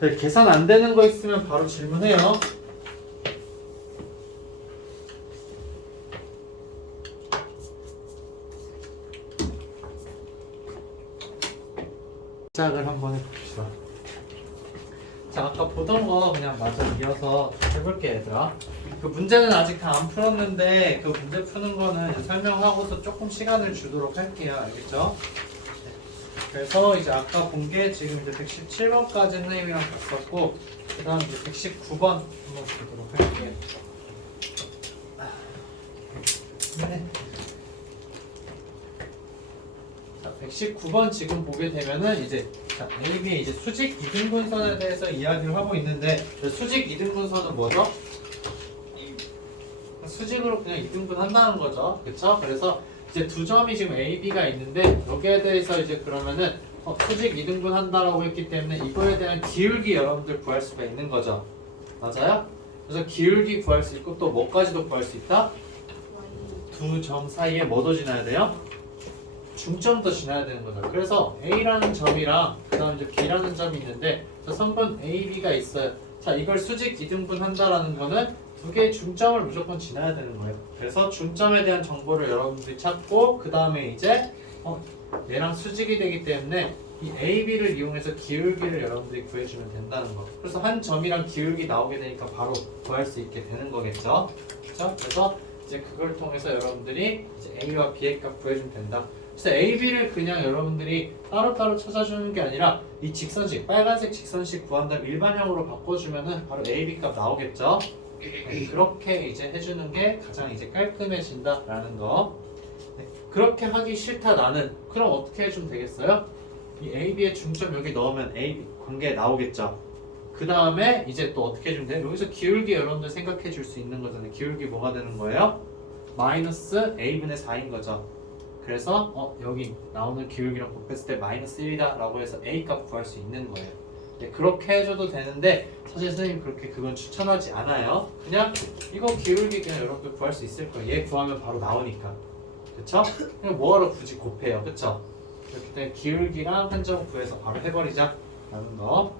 네, 계산 안 되는 거 있으면 바로 질문해요. 시작을 한번 해봅시다. 자, 아까 보던 거 그냥 마저 이어서 해볼게, 얘들아. 그 문제는 아직 다 안 풀었는데 그 문제 푸는 거는 이제 설명하고서 조금 시간을 주도록 할게요. 알겠죠? 네. 그래서 이제 아까 본 게 지금 이제 117번까지 선생님이랑 봤었고 그 다음 이제 119번 한번 보도록 할게요. 네. 자, 119번 지금 보게 되면은 이제 자, AB의 이제 수직 이등분선에 대해서 이야기를 하고 있는데 수직 이등분선은 뭐죠? 수직으로 그냥 이등분 한다는 거죠. 그쵸? 그래서 이제 두 점이 지금 A, B가 있는데 여기에 대해서 이제 그러면은 수직 이등분 한다라고 했기 때문에 이거에 대한 기울기 여러분들 구할 수가 있는 거죠. 맞아요? 그래서 기울기 구할 수 있고 또 뭐까지도 구할 수 있다? 두 점 사이에 뭐도 지나야 돼요? 중점도 지나야 되는 거죠. 그래서 A라는 점이랑 그 다음 이제 B라는 점이 있는데 저 선분 A, B가 있어요. 자, 이걸 수직 이등분 한다라는 거는 두 개의 중점을 무조건 지나야 되는 거예요. 그래서 중점에 대한 정보를 여러분들이 찾고 그 다음에 이제 얘랑 수직이 되기 때문에 이 A, B를 이용해서 기울기를 여러분들이 구해주면 된다는 거. 그래서 한 점이랑 기울기 나오게 되니까 바로 구할 수 있게 되는 거겠죠. 그렇죠? 그래서 이제 그걸 통해서 여러분들이 이제 A와 B의 값 구해주면 된다. 그래서 A, B를 그냥 여러분들이 따로따로 찾아주는 게 아니라 이 직선식, 빨간색 직선식 구한 다음 일반형으로 바꿔주면은 바로 A, B 값 나오겠죠. 그렇게 이제 해주는 게 가장 이제 깔끔해진다라는 거. 네, 그렇게 하기 싫다 나는. 그럼 어떻게 해주면 되겠어요? 이 A, B의 중점 여기 넣으면 A, B 관계 나오겠죠. 그 다음에 이제 또 어떻게 해주면 돼요? 여기서 기울기 여러분들 생각해 줄 수 있는 거잖아요. 기울기 뭐가 되는 거예요? 마이너스 A분의 4인 거죠. 그래서 여기 나오는 기울기랑 곱했을 때 마이너스 1이다 라고 해서 A 값 구할 수 있는 거예요. 네, 그렇게 해줘도 되는데 사실 선생님 그렇게 그건 추천하지 않아요. 그냥 이거 기울기 그냥 여러분들 구할 수 있을 거예요. 얘 구하면 바로 나오니까. 그쵸? 그냥 뭐하러 굳이 곱해요. 그쵸? 그렇기 때문에 기울기랑 한 점 구해서 바로 해버리자 라는 거.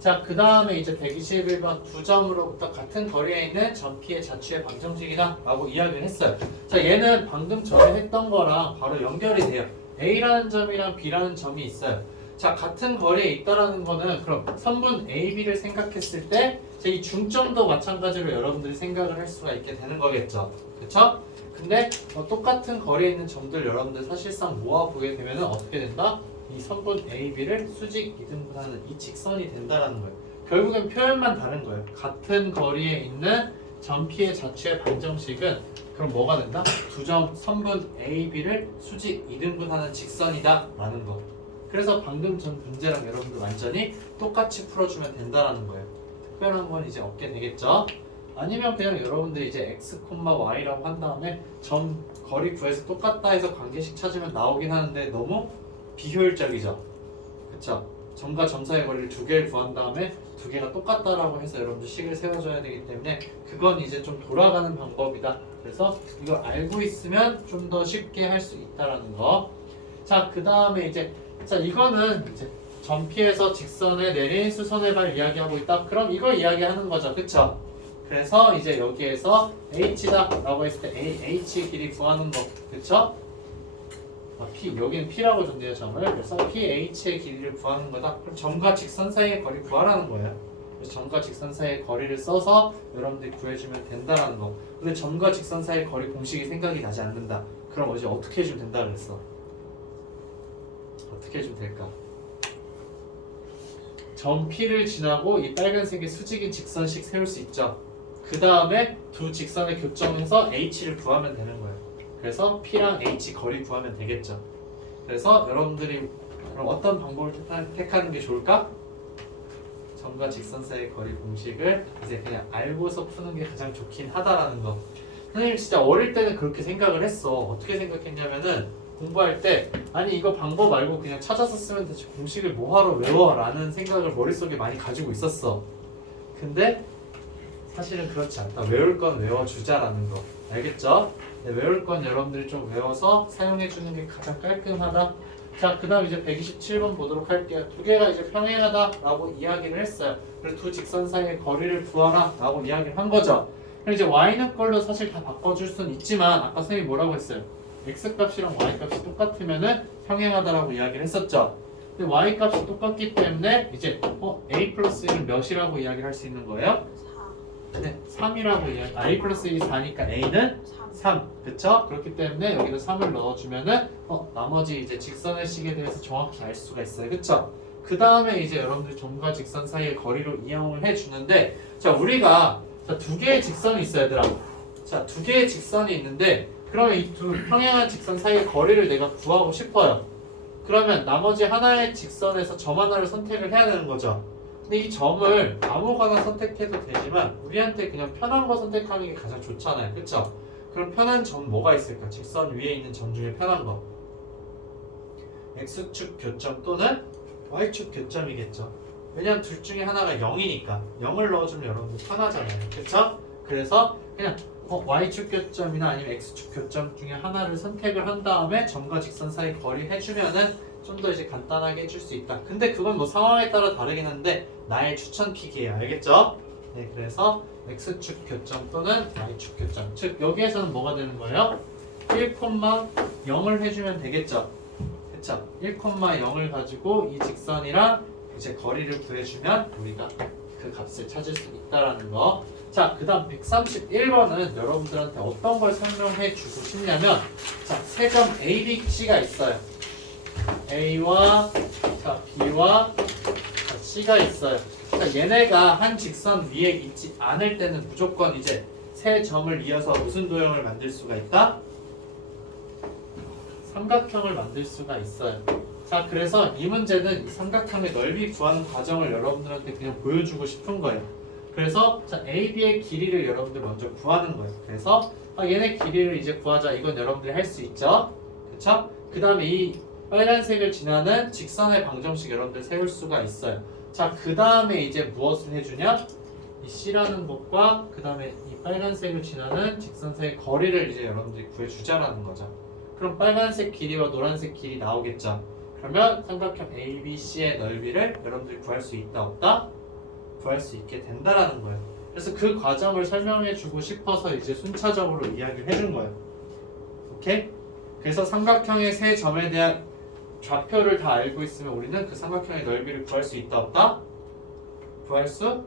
자, 그 다음에 이제 121번 두 점으로부터 같은 거리에 있는 점 P의 자취의 방정식이다 라고 이야기를 했어요. 자, 얘는 방금 전에 했던 거랑 바로 연결이 돼요. A라는 점이랑 B라는 점이 있어요. 자, 같은 거리에 있다라는 거는 그럼 선분 A, B를 생각했을 때 이 중점도 마찬가지로 여러분들이 생각을 할 수가 있게 되는 거겠죠. 그쵸? 근데 똑같은 거리에 있는 점들 여러분들 사실상 모아보게 되면 어떻게 된다? 이 선분 A, B를 수직 이등분하는 이 직선이 된다라는 거예요. 결국엔 표현만 다른 거예요. 같은 거리에 있는 점 P의 자취의 방정식은 그럼 뭐가 된다? 두 점 선분 A, B를 수직 이등분하는 직선이다 라는 거. 그래서 방금 전 문제랑 여러분들 완전히 똑같이 풀어주면 된다라는 거예요. 특별한 건 이제 없게 되겠죠. 아니면 그냥 여러분들 이제 x, y라고 한 다음에 점 거리 구해서 똑같다 해서 관계식 찾으면 나오긴 하는데 너무 비효율적이죠. 그쵸? 점과 점 사이의 거리를 두 개를 구한 다음에 두 개가 똑같다라고 해서 여러분들 식을 세워줘야 되기 때문에 그건 이제 좀 돌아가는 방법이다. 그래서 이걸 알고 있으면 좀 더 쉽게 할 수 있다라는 거. 자, 그 다음에 이제 자, 이거는 이제 점 P에서 직선에 내린 수선의 발 이야기하고 있다. 그럼 이걸 이야기하는 거죠. 그쵸? 그래서 이제 여기에서 H다 라고 했을 때 H 길이 구하는 거. 그쵸? P, 여기는 P라고 줬네요, 점을. 그래서 PH의 길이를 구하는 거다. 그럼 점과 직선 사이의 거리 구하라는 거예요. 그래서 점과 직선 사이의 거리를 써서 여러분들이 구해주면 된다라는 거. 근데 점과 직선 사이의 거리 공식이 생각이 나지 않는다. 그럼 이제 어떻게 해주면 된다 그랬어? 어떻게 해주면 될까? 점 P를 지나고 이 빨간색의 수직인 직선식 세울 수 있죠. 그 다음에 두 직선의 교점에서 H를 구하면 되는 거예요. 그래서 P랑 H 거리 구하면 되겠죠. 그래서 여러분들이 그럼 어떤 방법을 택하는 게 좋을까? 점과 직선 사이의 거리 공식을 이제 그냥 알고서 푸는 게 가장 좋긴 하다라는 거. 선생님 진짜 어릴 때는 그렇게 생각을 했어. 어떻게 생각했냐면은 공부할 때 아니 이거 방법 알고 그냥 찾아서 쓰면 되지 공식을 뭐하러 외워 라는 생각을 머릿속에 많이 가지고 있었어. 근데 사실은 그렇지 않다. 외울 건 외워주자라는 거. 알겠죠? 네, 외울 건 여러분들이 좀 외워서 사용해주는 게 가장 깔끔하다. 자, 그 다음 이제 127번 보도록 할게요. 두 개가 이제 평행하다 라고 이야기를 했어요. 그래서 두 직선 사이의 거리를 구하라 라고 이야기를 한 거죠. 그럼 이제 y는 걸로 사실 다 바꿔줄 수는 있지만 아까 선생님이 뭐라고 했어요? x 값이랑 y 값이 똑같으면은 평행하다라고 이야기를 했었죠. 근데 y 값이 똑같기 때문에 이제 a 플러스 1은 몇이라고 이야기를 할 수 있는 거예요? 4. 네, 3이라고 이야기. a 플러스 1이 4니까 a는 3. 3. 그쵸? 그렇기 때문에 여기다 3을 넣어주면은 나머지 이제 직선의 식에 대해서 정확히 알 수가 있어요. 그쵸? 그 다음에 이제 여러분들 점과 직선 사이의 거리로 이용을 해주는데, 자, 우리가 두 개의 직선이 있어요, 얘들아. 자, 두 개의 직선이 있는데, 그러면 이 두 평행한 직선 사이의 거리를 내가 구하고 싶어요. 그러면 나머지 하나의 직선에서 점 하나를 선택을 해야 되는 거죠. 근데 이 점을 아무거나 선택해도 되지만 우리한테 그냥 편한 거 선택하는 게 가장 좋잖아요. 그쵸? 그럼 편한 점 뭐가 있을까? 직선 위에 있는 점 중에 편한 거. X축 교점 또는 Y축 교점이겠죠. 왜냐면 둘 중에 하나가 0이니까 0을 넣어주면 여러분들 편하잖아요. 그쵸? 그래서 그냥 Y축 교점이나 아니면 X축 교점 중에 하나를 선택을 한 다음에 점과 직선 사이 거리 해주면은 좀 더 이제 간단하게 해줄 수 있다. 근데 그건 뭐 상황에 따라 다르긴 한데 나의 추천 픽이에요. 알겠죠? 네, 그래서 X축 교점 또는 Y축 교점. 즉 여기에서는 뭐가 되는 거예요? 1,0을 해주면 되겠죠? 그쵸? 1,0을 가지고 이 직선이랑 이제 거리를 구해주면 우리가 그 값을 찾을 수 있다라는 거. 자, 그 다음 131번은 여러분들한테 어떤 걸 설명해 주고 싶냐면, 자, 세 점 A, B, C가 있어요. A와 자, B와 자, C가 있어요. 자, 얘네가 한 직선 위에 있지 않을 때는 무조건 이제 세 점을 이어서 무슨 도형을 만들 수가 있다? 삼각형을 만들 수가 있어요. 자, 그래서 이 문제는 이 삼각형의 넓이 구하는 과정을 여러분들한테 그냥 보여주고 싶은 거예요. 그래서 자, AB의 길이를 여러분들 먼저 구하는 거예요. 그래서 얘네 길이를 이제 구하자. 이건 여러분들이 할 수 있죠. 그쵸? 그 다음에 이 빨간색을 지나는 직선의 방정식 여러분들 세울 수가 있어요. 자, 그 다음에 이제 무엇을 해주냐? 이 C라는 것과 그 다음에 이 빨간색을 지나는 직선 사이의 거리를 이제 여러분들이 구해주자라는 거죠. 그럼 빨간색 길이와 노란색 길이 나오겠죠. 그러면 삼각형 ABC의 넓이를 여러분들이 구할 수 있다 없다? 구할 수 있게 된다라는 거예요. 그래서 그 과정을 설명해주고 싶어서 이제 순차적으로 이야기를 해준 거예요. 오케이? 그래서 삼각형의 세 점에 대한 좌표를 다 알고 있으면 우리는 그 삼각형의 넓이를 구할 수 있다 없다? 구할 수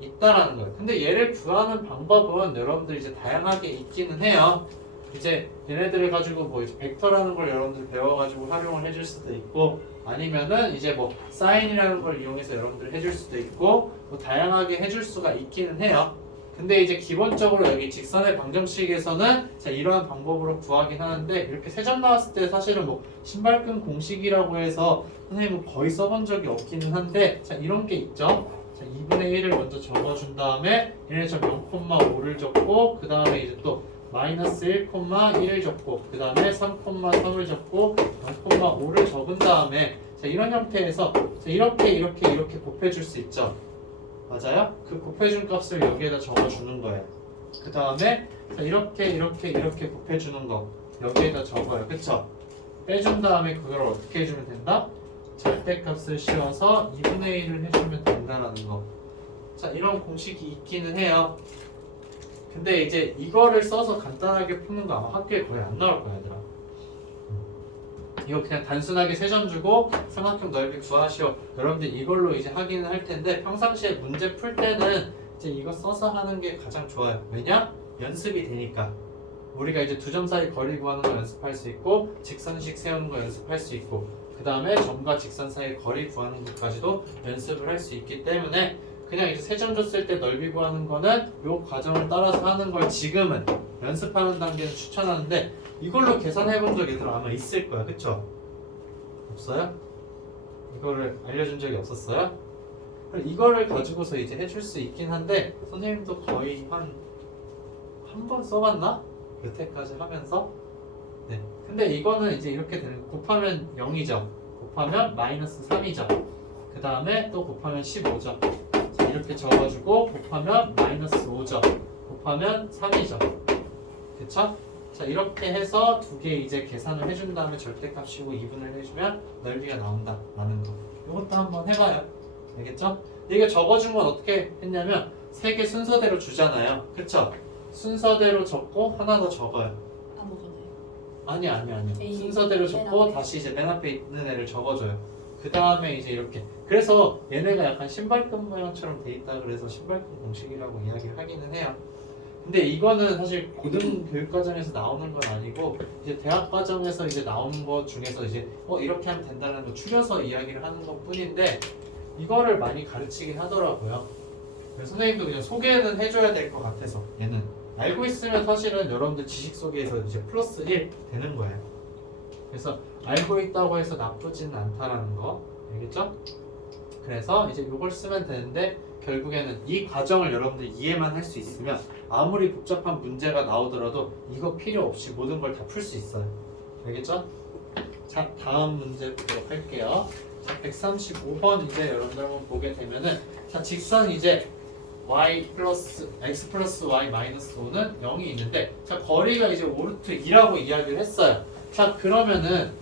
있다라는 거예요. 근데 얘를 구하는 방법은 여러분들 이제 다양하게 있기는 해요. 이제 얘네들을 가지고 뭐 이제 벡터라는 걸 여러분들 배워가지고 활용을 해줄 수도 있고, 아니면은 이제 뭐 사인이라는 걸 이용해서 여러분들 해줄 수도 있고, 뭐 다양하게 해줄 수가 있기는 해요. 근데 이제 기본적으로 여기 직선의 방정식에서는 자, 이러한 방법으로 구하긴 하는데, 이렇게 세 점 나왔을 때 사실은 뭐 신발끈 공식이라고 해서 선생님은 거의 써본 적이 없기는 한데, 자, 이런 게 있죠. 자, 2분의 1을 먼저 적어준 다음에 1.0,5를 적고, 그 다음에 이제 또 마이너스 1,1을 적고, 그 다음에 3,3을 적고 0,5를 적은 다음에, 자, 이런 형태에서 자, 이렇게 곱해줄 수 있죠. 맞아요? 그 곱해준 값을 여기에다 적어주는 거예요. 그 다음에 자, 이렇게 곱해주는 거 여기에다 적어요. 그쵸? 빼준 다음에 그걸 어떻게 해주면 된다? 절대값을 씌워서 2분의 1을 해주면 된다라는 거. 자, 이런 공식이 있기는 해요. 근데 이제 이거를 써서 간단하게 푸는 거 아마 학교에 거의 안 나올 거야, 얘들아. 이거 그냥 단순하게 세 점 주고 삼각형 넓이 구하시오. 여러분들 이걸로 이제 하기는 할 텐데, 평상시에 문제 풀 때는 이제 이거 써서 하는 게 가장 좋아요. 왜냐? 연습이 되니까. 우리가 이제 두 점 사이 거리 구하는 거 연습할 수 있고, 직선식 세우는 거 연습할 수 있고, 그 다음에 점과 직선 사이 거리 구하는 것까지도 연습을 할 수 있기 때문에, 그냥 이제 세 점 줬을 때 넓이 구하는 거는 요 과정을 따라서 하는 걸 지금은 연습하는 단계는 추천하는데, 이걸로 계산해 본 적 얘들 아마 있을 거야. 그쵸? 없어요? 이거를 알려준 적이 없었어요? 이거를 가지고서 이제 해줄 수 있긴 한데, 선생님도 거의 한 번 써봤나? 여태까지 하면서. 네. 근데 이거는 이제 이렇게 되는 거. 곱하면 0이죠. 곱하면 마이너스 3이죠. 그 다음에 또 곱하면 15죠. 자, 이렇게 적어주고 곱하면 마이너스 5죠. 곱하면 3이죠. 그쵸? 자, 이렇게 해서 두 개 이제 계산을 해준 다음에 절대값 씌우고 2분을 해주면 넓이가 나온다 라는 거. 이것도 한번 해봐요. 알겠죠? 이게 적어준 건 어떻게 했냐면 세 개 순서대로 주잖아요. 그쵸? 순서대로 적고 하나 더 적어요. 아무거나요. 아니야. A, 순서대로 맨 적고 앞에. 다시 이제 맨 앞에 있는 애를 적어줘요. 그 다음에 이제 이렇게. 그래서 얘네가 약간 신발끈 모양처럼 돼 있다 그래서 신발끈 공식이라고 이야기를 하기는 해요. 근데 이거는 사실 고등 교육 과정에서 나오는 건 아니고 이제 대학 과정에서 이제 나오는 것 중에서 이제 이렇게 하면 된다는 거 추려서 이야기를 하는 것 뿐인데 이거를 많이 가르치긴 하더라고요. 그래서 선생님도 그냥 소개는 해줘야 될 것 같아서 얘는 알고 있으면 사실은 여러분들 지식 소개에서 이제 플러스 1 되는 거예요. 그래서 알고 있다고 해서 나쁘지는 않다라는 거 알겠죠? 그래서 이제 이걸 쓰면 되는데 결국에는 이 과정을 여러분들 이해만 할 수 있으면 아무리 복잡한 문제가 나오더라도 이거 필요 없이 모든 걸 다 풀 수 있어요. 알겠죠? 자, 다음 문제 보도록 할게요. 자, 135번 이제 여러분들 한번 보게 되면은 자, 직선 이제 x 플러스 y 마이너스 5는 0이 있는데 자, 거리가 이제 5루트 2라고 이야기를 했어요. 자, 그러면은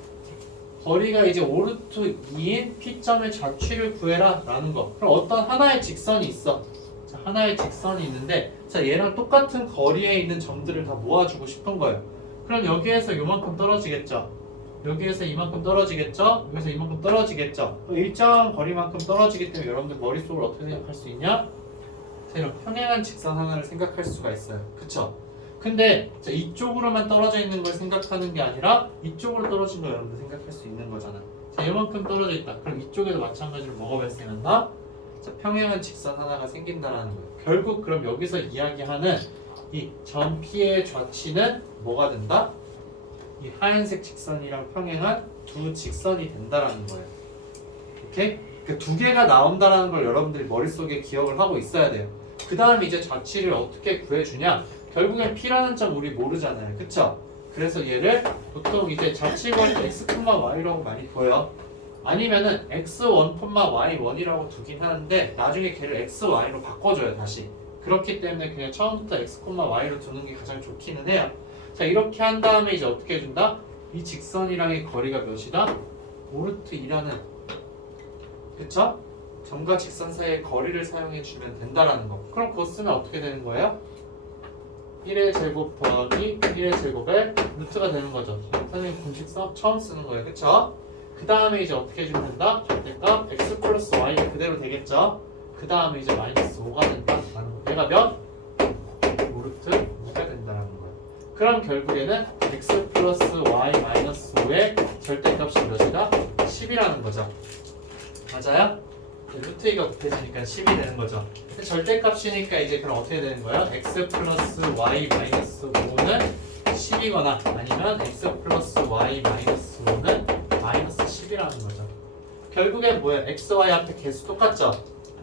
거리가 이제 5루트 2인 P점의 좌취를 구해라 라는 거. 그럼 어떤 하나의 직선이 있어. 자, 하나의 직선이 있는데 자, 얘랑 똑같은 거리에 있는 점들을 다 모아주고 싶은 거예요. 그럼 여기에서 요만큼 떨어지겠죠. 여기에서 이만큼 떨어지겠죠. 여기서 이만큼 떨어지겠죠. 또 일정한 거리만큼 떨어지기 때문에 여러분들 머릿속으로 어떻게 생각할 수 있냐? 자, 이런 평행한 직선 하나를 생각할 수가 있어요. 그쵸? 근데 자, 이쪽으로만 떨어져 있는 걸 생각하는 게 아니라 이쪽으로 떨어진 걸 여러분들 생각할 수 있는 거잖아. 자, 이만큼 떨어져 있다. 그럼 이쪽에도 마찬가지로 뭐가 발생한다? 자, 평행한 직선 하나가 생긴다라는 거예요. 결국 그럼 여기서 이야기하는 이 점 P의 좌치는 뭐가 된다? 이 하얀색 직선이랑 평행한 두 직선이 된다라는 거예요. 오케이? 그 두 개가 나온다라는 걸 여러분들이 머릿속에 기억을 하고 있어야 돼요. 그 다음에 이제 좌치를 어떻게 구해주냐? 결국엔 P라는 점 우리 모르잖아요. 그쵸? 그래서 얘를 보통 이제 좌치거리 x, y라고 많이 둬요. 아니면은 x1, y1이라고 두긴 하는데 나중에 걔를 x, y로 바꿔줘요. 다시. 그렇기 때문에 그냥 처음부터 x, y로 두는 게 가장 좋기는 해요. 자, 이렇게 한 다음에 이제 어떻게 해준다? 이 직선이랑의 거리가 몇이다? 5루트 2라는 그쵸? 점과 직선 사이의 거리를 사용해주면 된다라는 거. 그럼 그거 쓰면 어떻게 되는 거예요? 1의 제곱 더하기 1의 제곱의 루트가 되는 거죠. 선생님 공식 처음 쓰는 거예요. 그쵸? 그 다음에 이제 어떻게 해주면 된다? 절대값 x 플러스 y가 그대로 되겠죠? 그 다음에 이제 마이너스 5가 된다라는 거. 얘가 몇? 5루트 2가 된다라는 거예요. 그럼 결국에는 x 플러스 y 마이너스 5의 절대값이 몇이다? 10이라는 거죠. 맞아요? 루트 2가 곱해지니까 10이 되는 거죠. 절대값이니까 이제 그럼 어떻게 되는 거예요? x 플러스 y 마이너스 5는 10이거나 아니면 x 플러스 y 마이너스 5는 마이너스 10이라는 거죠. 결국엔 뭐예요? x, y 앞에 개수 똑같죠?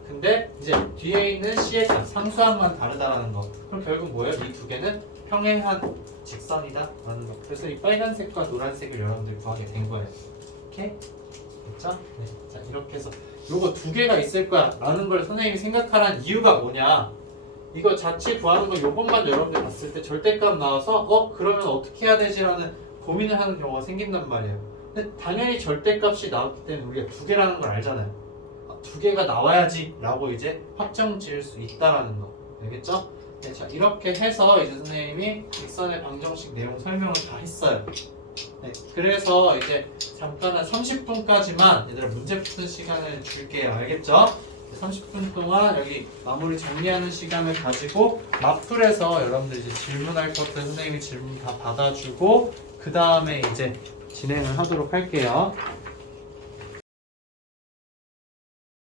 근데 이제 뒤에 있는 c의 값, 상수항만 다르다라는 거. 그럼 결국 뭐예요? 이 두 개는 평행한 직선이다 라는 거. 그래서 이 빨간색과 노란색을 여러분들 구하게 된 거예요. 오케이? 됐죠? 네. 자, 이렇게 해서 요거 두 개가 있을 거야 라는 걸 선생님이 생각하라는 이유가 뭐냐. 이거 자취 구하는 거 요것만 여러분들 봤을 때 절대값 나와서 그러면 어떻게 해야 되지 라는 고민을 하는 경우가 생긴단 말이에요. 근데 당연히 절대값이 나왔기 때문에 우리가 두 개라는 걸 알잖아요. 두 개가 나와야지 라고 이제 확정 지을 수 있다라는 거. 알겠죠? 네, 자, 이렇게 해서 이제 선생님이 직선의 방정식 내용 설명을 다 했어요. 네, 그래서 이제 잠깐 한 30분까지만 얘들아 문제 푸는 시간을 줄게요. 알겠죠? 30분 동안 여기 마무리 정리하는 시간을 가지고 마플에서 여러분들 이제 질문할 것들 선생님이 질문 다 받아주고 그 다음에 이제 진행을 하도록 할게요.